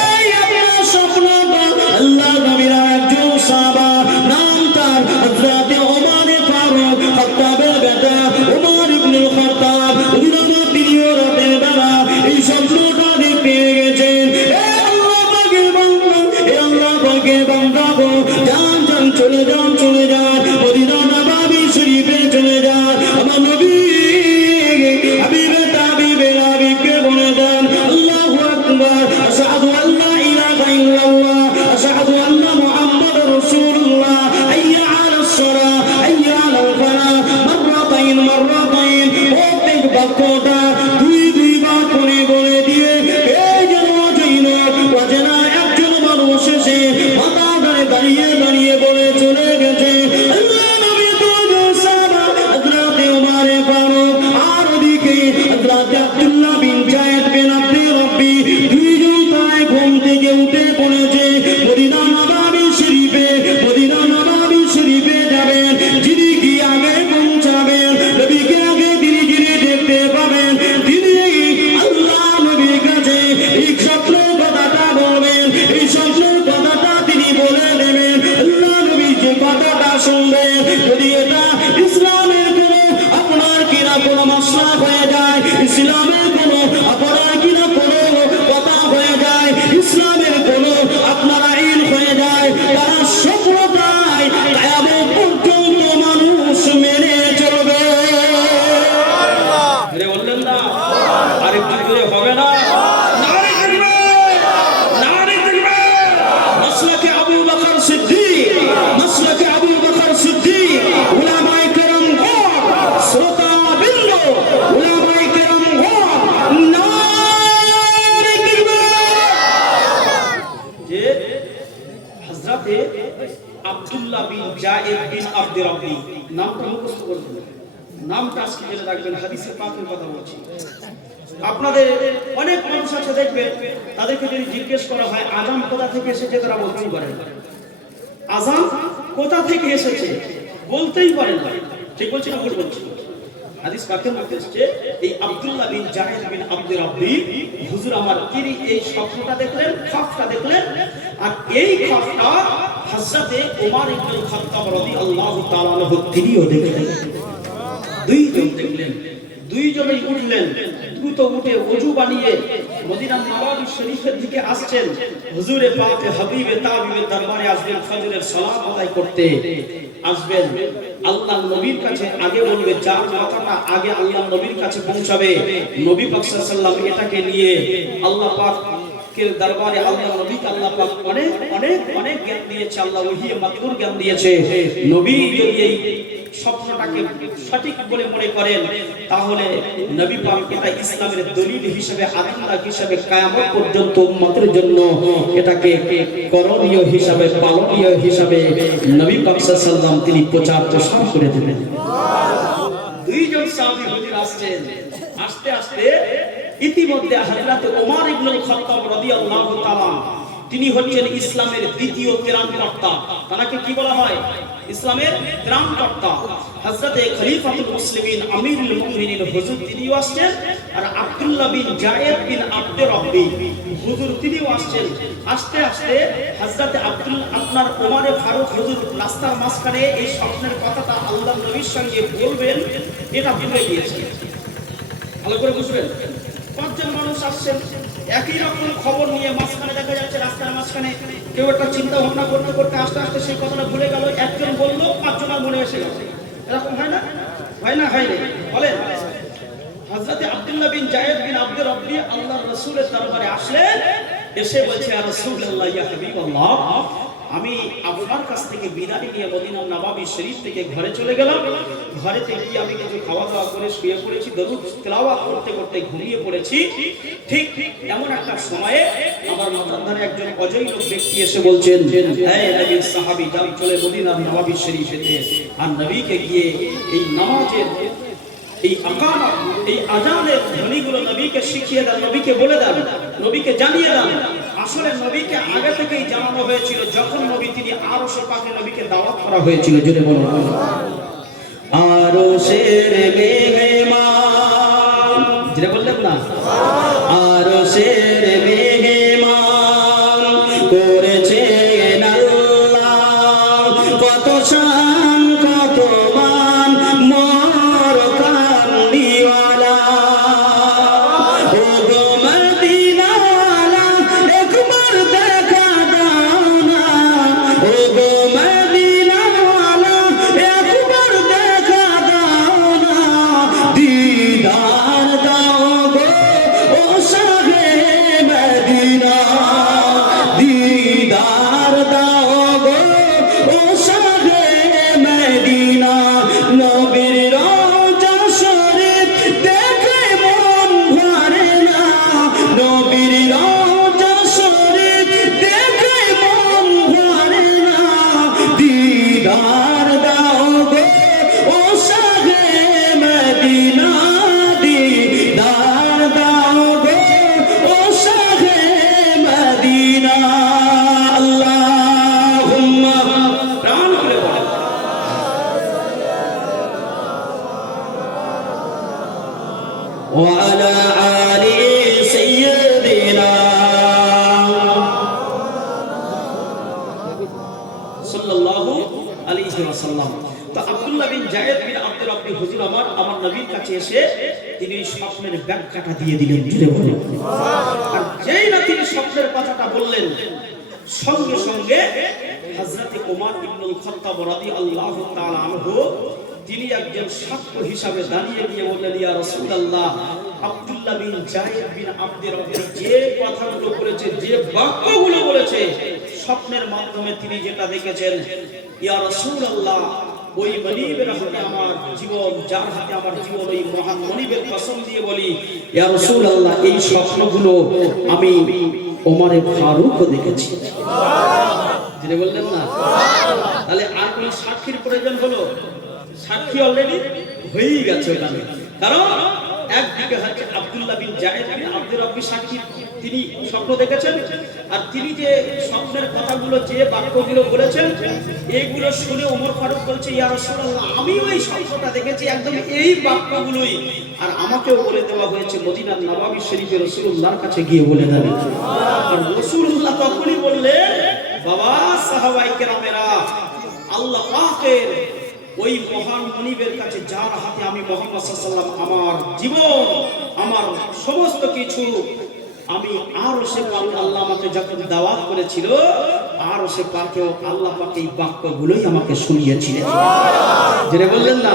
এই আপনার স্বপ্নটা আল্লাহ নবীর একজন সাহাবা, নাম তার হযরত ওমরে ফারুক, খাত্তাবের বেটা ওমর ইবনুল খাত্তাব, হুজুর তিনিও রাতের বেলা এই স্বপ্নটা দেখতে গেছেন। আল্লাহ পাকের বান্দা, আল্লাহ পাকের বান্দা গো, যান যান চলে যান মদিনা নববী শরীফে চলে যান। আমার নবী হাবিবে তাবিবে হাবিবকে বলে দেন, আল্লাহু আকবার, আশহাদু আল্লা ইলাহা ইল্লাল্লাহ, আশহাদু আন্না মুহাম্মাদার রাসূলুল্লাহ, হাইয়া আলাস সালাহ, হাইয়া আলাল ফালাহ, মাররাতাইন প্রত্যেক বাক্যটা দুইবার করে বলে দিয়ে এই যেন অচেনা একজন মানুষ এসে মাথা দাঁড়িয়ে দাঁড়িয়ে বলে চলে গেছে, আল্লাহ নবী দুইজন সাহাবা হযরত ওমরে ফারুক আর ওদিকে হযরত আব্দুল্লাহ বিন জায়েদ বিন আব্দুর রাব্বি দুইজন তাই ঘুম থেকে উঠে পড়েছে। মদিনা নববী শরীফে যাবেন, যিনি কি আগে পৌঁছাবেন, নবীকে আগে ধীরে ধীরে দেখতে পাবেন, তিনি আল্লাহ নবীর কাছে এই স্বপ্নের কথাটা বলবেন, এই স্বপ্নের কথাটা তিনি বলে দেবেন। আল্লাহ নবী যে কথাটা শুনবেন, যদি এটা ইসলামের কোনো আপনার কিনা কোনো মশলা হয়ে যায়, ইসলামের কোনো আপনার কিনা কোনো কথা হয়ে যায়, ইসলামের কোনো আপনারা ইল হয়ে যায়, তারা সফলতায় কিয়ামত পর্যন্ত মানুষ মেনে চলবে। আরে বললেন না, আরেকটু জোরে হবে না? নারে তাকবীর, নারে তাকবীর। হযরতে আব্দুল্লাহ বিন জায়েদ বিন আব্দুর রাব্বি, নামটা মুখস্থ করবেন, নামটা আজকে জেনে রাখবেন, হাদিসে পাকের কথা বলছি। আপনাদের অনেক মানুষ আছে দেখবেন, তাদেরকে যদি জিজ্ঞেস করা হয় আযান কোথা থেকে এসেছে, তারা বলতেই পারে না। আযান কোথা থেকে এসেছে বলতেই পারে না। ঠিক বলছি না ভুল বলছি? হাদিস পাকের মধ্যে এসেছে এই আব্দুল্লাহ বিন জায়েদ বিন আব্দুর রাব্বি হুজুর আমার, তিনি এই স্বপ্নটা দেখলেন, খাফটা দেখলেন, আর এই খাফটা হযরতে ওমর ইবনে খাত্তাব রাদিয়াল্লাহু তাআলা আনহু তিনিও দেখলেন। দুইজন দেখলেন, দুইজনেই উঠলেন, দ্রুত উঠে ওযু বানিয়ে মদিনার নববী শরীফের দিকে আসছেন। হুজুরে পাকে হাবিবে তাবিবের দরবারে আসবেন, ফজরের সালাত আদায় করতে আসবেন। আল্লাহর নবীর কাছে আগে বলবে, যার মাথাটা আগে আল্লাহর নবীর কাছে পৌঁছাবে, নবী পাক সাল্লাল্লাহু আলাইহি ওয়াসাল্লাম এটাকে নিয়ে আল্লাহ পাকের দরবারে আল্লাহর নবীকে আল্লাহ পাক অনেক অনেক অনেক জ্ঞান দিয়েছে, আল্লাহ ওহীয়ে মাতলুর জ্ঞান দিয়েছে। নবী যদি এই স্বপ্নটাকে সঠিক বলে মনে করেন, তাহলে নবী পাক এটা ইসলামের দলিল হিসেবে, আদিল্লাহ হিসেবে কিয়ামত পর্যন্ত উম্মতের জন্য এটাকে করণীয় হিসাবে, পালনীয় হিসাবে নবী পাক সাল্লাল্লাহু আলাইহি ওয়াসাল্লাম তিনি প্রচার প্রসার করে দেবেন। দুইজন সাহাবী হুজুর আসছেন, আস্তে আস্তে ইতিমধ্যে হযরত ওমর ইবনে খাত্তাব রাদিয়াল্লাহু তাআলা, তিনি হচ্ছেন ইসলামের দ্বিতীয় ত্রাণকর্তা। তাকে কি বলা হয়? ইসলামের ত্রাণকর্তা। হযরতে খলিফাতুল মুসলিমিন আমিরুল মুমিনিন হুজুর তিনিও আসছেন, আর আব্দুল্লাহ বিন জায়েদ বিন আব্দুর রাব্বি হুজুর তিনিও আসছেন। আস্তে আস্তে হযরতে আপনার ওমর ফারুক হুজুর রাস্তার মাঝখানে এই স্বপ্নের কথাটা আল্লাহর নবীর সঙ্গে বলবেন, এটা ভুলে গিয়েছেন। ভালো করে বুঝবেন, পাঁচজন মানুষ আসছেন, একই রকম খবর নিয়ে, মাঝখানে দেখা যাচ্ছে রাস্তার মাঝখানে কেউ একটা চিন্তা ভাবনা করতে করতে আস্তে আস্তে সেই কথাটা ভুলে গেল, একজন বললো, পাঁচজনের মনে এসে গেল। এরকম হয় না? হয় না? হয় না? বলেন। হযরতে আব্দুল্লাহ বিন জায়েদ বিন আব্দুর রাব্বি আল্লাহর রাসূলের দরবারে আসলেন, এসে বলছে, ইয়া রাসূলুল্লাহ, ইয়া হাবিবাল্লাহ, আমি আপনার কাছ থেকে বিদায় নিয়ে মদিনার নববী শরীফ থেকে ঘরে চলে গেলাম। ঘরেতে গিয়ে আমি কিছু খাওয়া দাওয়া করে শুয়ে পড়েছি, দরুদ তেলাওয়াত করতে করতে ঘুমিয়ে পড়েছি। ঠিক এমন একটা সময়ে আমার মাথার ধারে একজন অজয় লোক ব্যক্তি এসে বলছেন, হে নবীর সাহাবী, যান চলে মদিনার নববী শরীফেতে, আর নবীকে গিয়ে এই নামাজের, এই আকামত, এই আজানের ধ্বনিগুলো নবীকে শিখিয়ে দেন, নবীকে বলে দেন, নবীকে জানিয়ে দেন। আসলে নবীকে আগে থেকেই জানানো হয়েছিল, যখন নবী তিনি আরশে পাকে নবীকে দাওয়াত করা হয়েছিল। জোরে বলুন, আরশের মেহমান, যেটা বললেন না, আরশের মেহমান করেছেন আল্লাহ, কত শান কত মান, মোর কামলিওয়ালা, ও গো মদিনাওয়ালা, একবার দেখা দাও না, ও গো মদিনাওয়ালা, একবার দেখা দাও না, দিদার দাও গো ও শাহে মদিনা, দিদার দাও গো ও শাহে মদিনা, নবীর রওজা শরীফ দেখে মন ভরে না, নবীর রওজা শরীফ দেখে মন ভরে না, দিদার দাও গো ও শাহে মদিনা, দিদার দাও গো ও শাহে মদিনা। আল্লাহুম্মা, প্রাণ খুলে বলেন, ওয়া আলা আলি সাইয়্যিদিনা সাল্লাল্লাহু আলাইহি ওয়াসাল্লাম। তো আব্দুল্লাহ বিন জায়েদ বিন আব্দুর রাব্বি হুজুর আমার নবীর কাছে এসে তিনি স্বপ্নের ব্যাখ্যাটা দিয়ে দিলেন। জুড়ে বলেন, আর যেই না তিনি স্বপ্নের কথাটা বললেন, সঙ্গে সঙ্গে হযরতে ওমর ইবনুল খাত্তাব রাদিয়াল্লাহু তাআলা আনহু তিনি একজন সাক্ষ্য হিসাবে দাঁড়িয়ে গিয়ে বললেন, ইয়া রাসূলুল্লাহ, আব্দুল্লাহ বিন জায়েদ বিন আব্দুর রাব্বি যে কথাগুলো বলেছে, যে বাক্যগুলো বলেছে, স্বপ্নের মাধ্যমে তিনি যেটা দেখেছেন, ইয়া রাসূলুল্লাহ, ওই মনিবের হাতে আমার জীবন, যার হাতে আমার জীবন, ওই মহান মনিবের কসম দিয়ে বলি, ইয়া রাসূলুল্লাহ, এই স্বপ্নগুলো আমি ওমর ফারুকও দেখেছি। যেটা বললেন না, তাহলে আর কোন সাক্ষীর প্রয়োজন হলো? সাক্ষী অলরেডি হয়েই গেছে ওখানে। কারণ একদিকে হচ্ছে আব্দুল্লাহ বিন জায়েদ বিন আব্দুর রাব্বি সাক্ষী, তিনি স্বপ্ন দেখেছেন, আর তিনি যে স্বপ্নের কথাগুলো, যে বাক্যগুলো বলেছেন, এইগুলো শুনে ওমর ফারুক বলছে, ইয়া রাসূলুল্লাহ, আমিও এই স্বপ্নটা দেখেছি, একদম এই বাক্যগুলোই, আর আমাকেও বলে দেওয়া হয়েছে মদিনার নববী শরীফে রাসূলুল্লাহর কাছে গিয়ে বলে দেবেন। আর রাসূলুল্লাহ তখনই বললেন, বাবা সাহাবায়ে কেরামেরা, আল্লাহ পাকের ওই মহান মনিবের কাছে, যার হাতে আমি মুহাম্মদ সাল্লাল্লাহু আলাইহি ওয়াসাল্লাম আমার জীবন, আমার সমস্ত কিছু, আমি আরশে পাক, আল্লাহ আমাকে যখন দাওয়াত করেছিল, আরশে পাকেও আল্লাহ পাক এই বাক্যগুলোই আমাকে শুনিয়েছিলেন। যেটা বললেন না,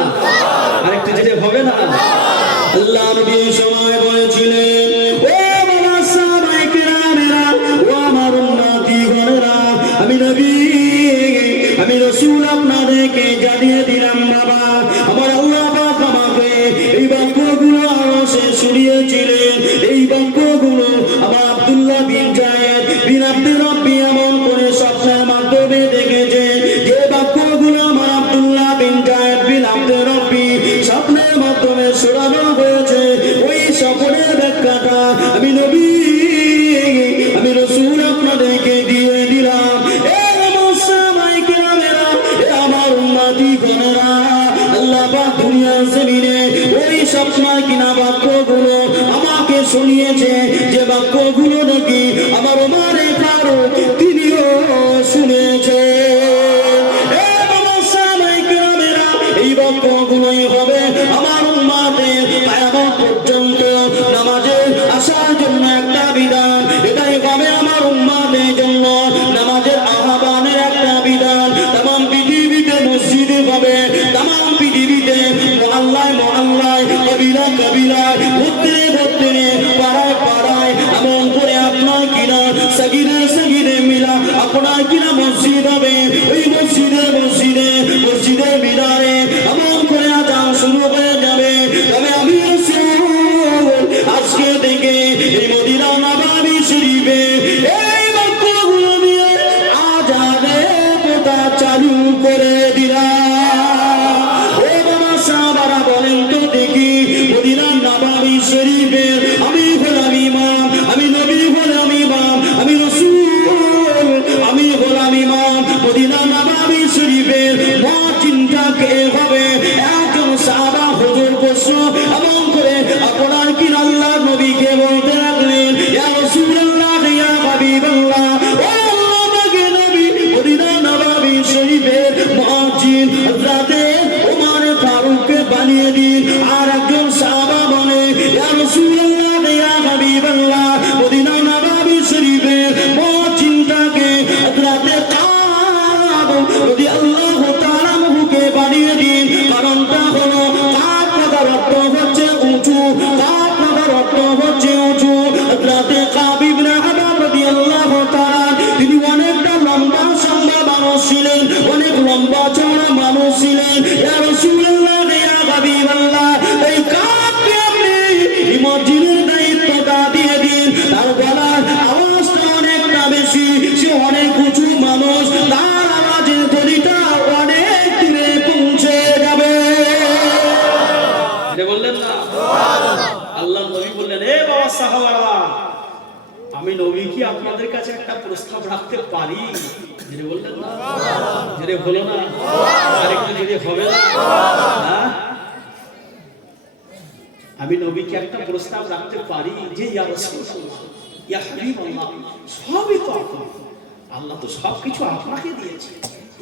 আরেকটু যেটা হবে না, আল্লাহ নবী সময় বলেছিলেন, ও বাবা সাহাবায়ে কেরামেরা, ও আমার উম্মতিগণেরা, আমি নবী, আমি রাসূল আপনাদেরকে জানিয়ে দিলাম, বাবা আমার আল্লাহ পাক আমাকে এই বাক্যগুলো আরশে শুনিয়েছিলেন। এই বাক্যগুলো আমার আব্দুল্লাহ বিন জায়েদ বিন আব্দুর রাব্বি এমন করে স্বপ্নের মাধ্যমে দেখেছে, যে বাক্যগুলো আমার আব্দুল্লাহ বিন জায়েদ বিন আব্দুর রাব্বি স্বপ্নের মাধ্যমে শোনানো হয়েছে, ওই স্বপ্নের ব্যাখ্যাটা আমি নবী, আমি রাসূল আপনাদেরকে দিয়ে দিলাম। আল্লাহ পাক দুনিয়ার জমিনে ওই স্বপ্নের কিনা বাক্যগুলো আমাকে শুনিয়েছে, যে বাক্যগুলো নাকি আমার ওমরে ফারুক তিনিও শুনেছে। এই বাক্যগুলোই হবে আমার উম্মতের কিয়ামত পর্যন্ত নামাজের আসার জন্য একটা বিধান, এটাই হবে আমার উম্মতের জন্য নামাজের আহ্বানের একটা বিধান। तमाम পৃথিবীতে মসজিদে হবে, तमाम পৃথিবীতে মহল্লায় মহল্লায়, কবিরায় কবিরায়, গোত্রে গোত্রে, পাড়ায় পাড়ায়, এমন করে আপনার কিনা সগিরে সগিরে মিলা আপনার কিনা মসজিদ হবে। ওই মসজিদে মসজিদে মসজিদে মিনারে এমন করে আযান শুরু হয়ে যাবে। তবে আমি রাসূল আজকে থেকে এই মদিনা নববী শরীফে এই বাক্যগুলো নিয়ে আযানের কথা চালু করে দিলাম। ও বাবা সাহাবারা বলেন তো দেখি, মদিনা নববী শরীফে আমি হলাম ইমাম, আমি নবী হলাম ইমাম, আমি রাসূল আমি হলাম ইমাম। মদিনা নববী শরীফের মুয়াজ্জিনটা কে হবে? একজন সাহাবা হুজুর বসু এমন করে আপনার কি আল্লাহ নবীকে বলতে লাগলেন, ইয়া রাসূলুল্লাহ ইয়া হাবিবাল্লাহ, ও আল্লাহ পাকের নবী, মদিনা নববী শরীফের মুয়াজ্জিন হযরতে ওমর ফারুককে বানিয়ে দিন। আর একজন সাহাবা বলে, ইয়া রাসূলুল্লাহ ইয়া হাবিবাল্লাহ, মদিনা নববী শরীফের মুয়াজ্জিনটাকে হযরতে কাব রাদিয়াল্লাহু তাআলা আনহুকে বানিয়ে দিন। কারণটা হলো, কাব কথার অর্থ হচ্ছে উঁচু, কাব কথার অর্থ হচ্ছে উঁচু। হযরতে কাব ইবনে আহবার রাদিয়াল্লাহু তাআলা, তিনি অনেকটা লম্বা সম্ভব মানুষ ছিলেন, অনেক লম্বা চওড়া মানুষ ছিলেন। ইয়া রাসূলুল্লাহ ইয়া হাবিবাল্লাহ, এই কাবকে আপনি এই মসজিদের দায়িত্বটা দিয়ে দিন। তার গলার আওয়াজটা অনেকটা বেশি, সে অনেক উঁচু মানুষ, তার আওয়াজের গতিটা অনেক দূরে পৌঁছে যাবে। এটা বললেন না, আল্লাহ নবী বললেন, এ বাবা সাহাবারা, আমি নবী কি আপনাদের কাছে একটা প্রস্তাব রাখতে পারি? যেটা বললেন না, যেটা হলো না, আরেকটু যদি হবে না, হ্যাঁ? আমি নবীকে একটা প্রস্তাব রাখতে পারি যে, ইয়া রাসূলুল্লাহ ইয়া হাবিবাল্লাহ, সবই তো আপনার, আল্লাহ তো সবকিছু আপনাকে দিয়েছে,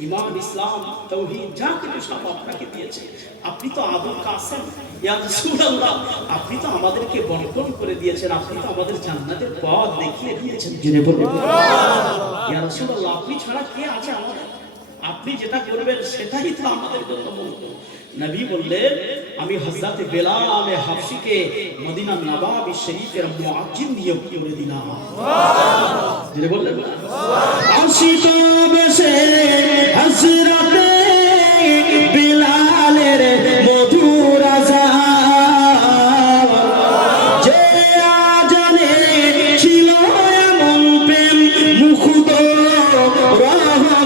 ঈমান ইসলাম তাওহীদ যা কিছু সব আপনাকে দিয়েছে। আপনি তো আবুল কাসেম, ইয়া রাসূলুল্লাহ, আপনি তো আমাদেরকে বন্টন করে দিয়েছেন, আপনি তো আমাদের জান্নাতের পথ দেখিয়ে দিয়েছেন। জেনে বলুন, ইয়া রাসূলুল্লাহ, আপনি ছাড়া কে আছে আমাদের? আপনি যেটা করবেন সেটাই তো আমাদের জন্য মঙ্গল। নবী বললেন, আমি হযরত বেলাল হাবশীকে মদিনা নববী শরীফের মুয়াজ্জিন নিয়োগ করে দিলাম। সুবহানাল্লাহ, যেটা বললেন না, আশিত বেশে হযরত বেলালের মধুর আযান, যে আজানে ছিল এমন প্রেম মুগ্ধ রহমান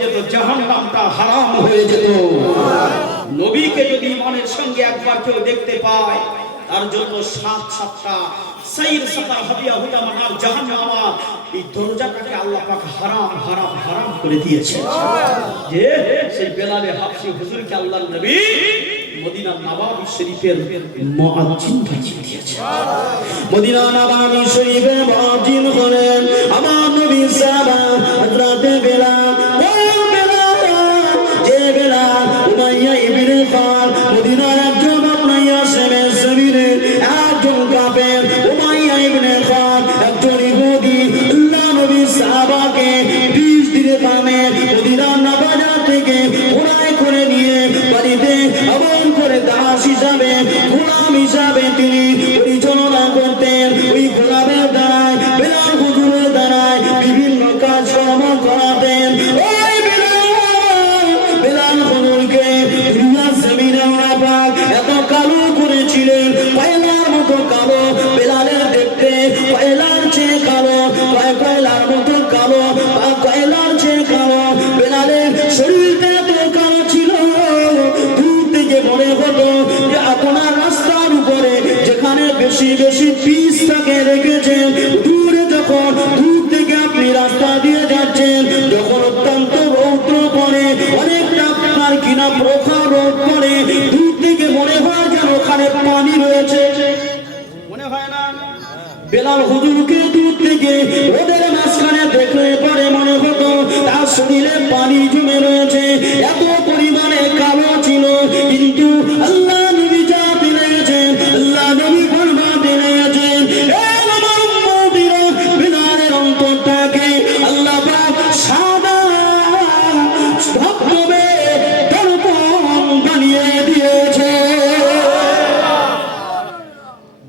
যেত, জাহান্নামটা হারাম হয়ে যেত। নবীকে যদি ইমানের সঙ্গে একবার কেউ দেখতে পায়, তার জন্য সাতটা সাইর সাফার হাবিয়া হুদামান আর জাহান্নামা, এই দরজাটাকে আল্লাহ পাক হারাম হারাম হারাম করে দিয়েছে। যে সেই বেলালে হাফসি হুজুরকে আল্লাহর নবী মদিনা নবাবী শরীফের মুয়াজ্জিন বানিয়ে দিয়েছে। মদিনা নবাবী শরীফের মুয়াজ্জিন হলেন আমার নবী সাহাবা হযরত বেলাল। যে বেলাল উমাইয়া ইবনে খালদ মদিনার একজন আপনাইয়া সেবের জমিনে একজন কাফের উমাইয়া ইবনে খালদ একজন ইহুদি আল্লাহ নবী সাহাবাকে 20 দিনের কামে মদিনা নবাবী থেকে ঘোড়ায় করে নিয়ে বাড়িতে আমল করে দাস হিসাবে গোলাম হিসাবে তিনি পরিচালনা করতেন। ওই গোলামের দ্বারায় বেলাল হুজুরের দ্বারায় বিভিন্ন কাজকর্ম করাতেন। ওই বেলাল হুজুরকে দুনিয়ার জমিনে আল্লাহ পাক এত কালো করেছিলেন, কয়লার মতো কালো বেলালের দেখতে, কয়লার চেয়ে কালো, কয়লার মতো কালো, কয়লার চেয়ে কালো বেলালের শরীরটা এত কালো ছিল, দূর থেকে মনে হতো যে আপনার রাস্তার উপরে যেখানে বেশি বেশি পিস থাকে রেখেছেন, দূরে যখন দূর থেকে আপনি রাস্তা দিয়ে যাচ্ছেন, যখন অত্যন্ত রৌদ্র পড়ে, অনেকটা আপনার কিনা প্রখর রোদ পড়ে, দূর থেকে মনে হয় যেন ওখানে পানি রয়েছে, মনে হয় না? বেলাল হুজুরকে দূর থেকে ওদের মাঝখানে দেখলে পরে মনে হতো তার শরীরে পানি জমে রয়েছে, এত পরিমাণে কালো ছিল। কিন্তু আল্লাহ নবী যা দিলেন, আল্লাহ নবী ফরমান দিলেন, আমার উম্মতিরা বেলালের অন্তরটাকে আল্লাহ পাক সাদা ধবধবে দর্পণ বানিয়ে দিয়েছে।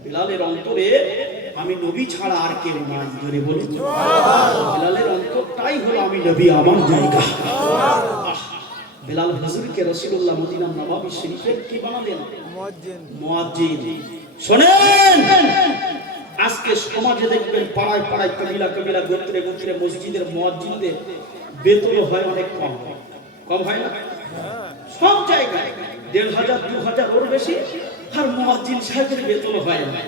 বেলালের অন্তরে আমি নবী ছাড়া আর কেউ নাই, জোরে বলি। বেলালের অন্তরটাই হলো আমি নবী, আমার জায়গা। বেলাল হুজুরকে রাসূলুল্লাহ মদিনা নবাবী শরীফের কি বানালেন? মুয়াজ্জিন। শুনেন, আজকে সমাজে দেখবেন পাড়ায় পাড়ায় কবিলা কবিলা গোত্রে গোত্রে মসজিদের মুয়াজ্জিনদের বেতন হয় অনেক কম, কম হয় না? সব জায়গায় 1500 2000 ওর বেশি, আর মুয়াজ্জিন সাহেবের বেতন হয় না।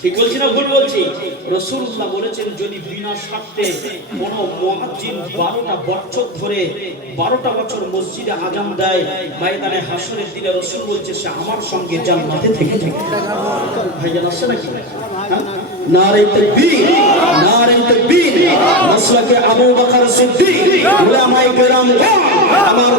ঠিক বলছি না ভুল বলছি? রাসূলুল্লাহ বলেছেন যদি বিনা স্বার্থে কোন মুয়াজ্জিন 12টা বছর ধরে 12টা বছর মসজিদে আযান দেয়, ময়দানে হাসরের দিনে রাসূল বলছে সে আমার সঙ্গে জান্নাতে থেকে যাবে। ভাইজান আসছে নাকি? নারে তাকবীর, নারে তাকবীর। মাসলাকে আবু বকর সিদ্দিক, উলামায়ে কেরাম, আমার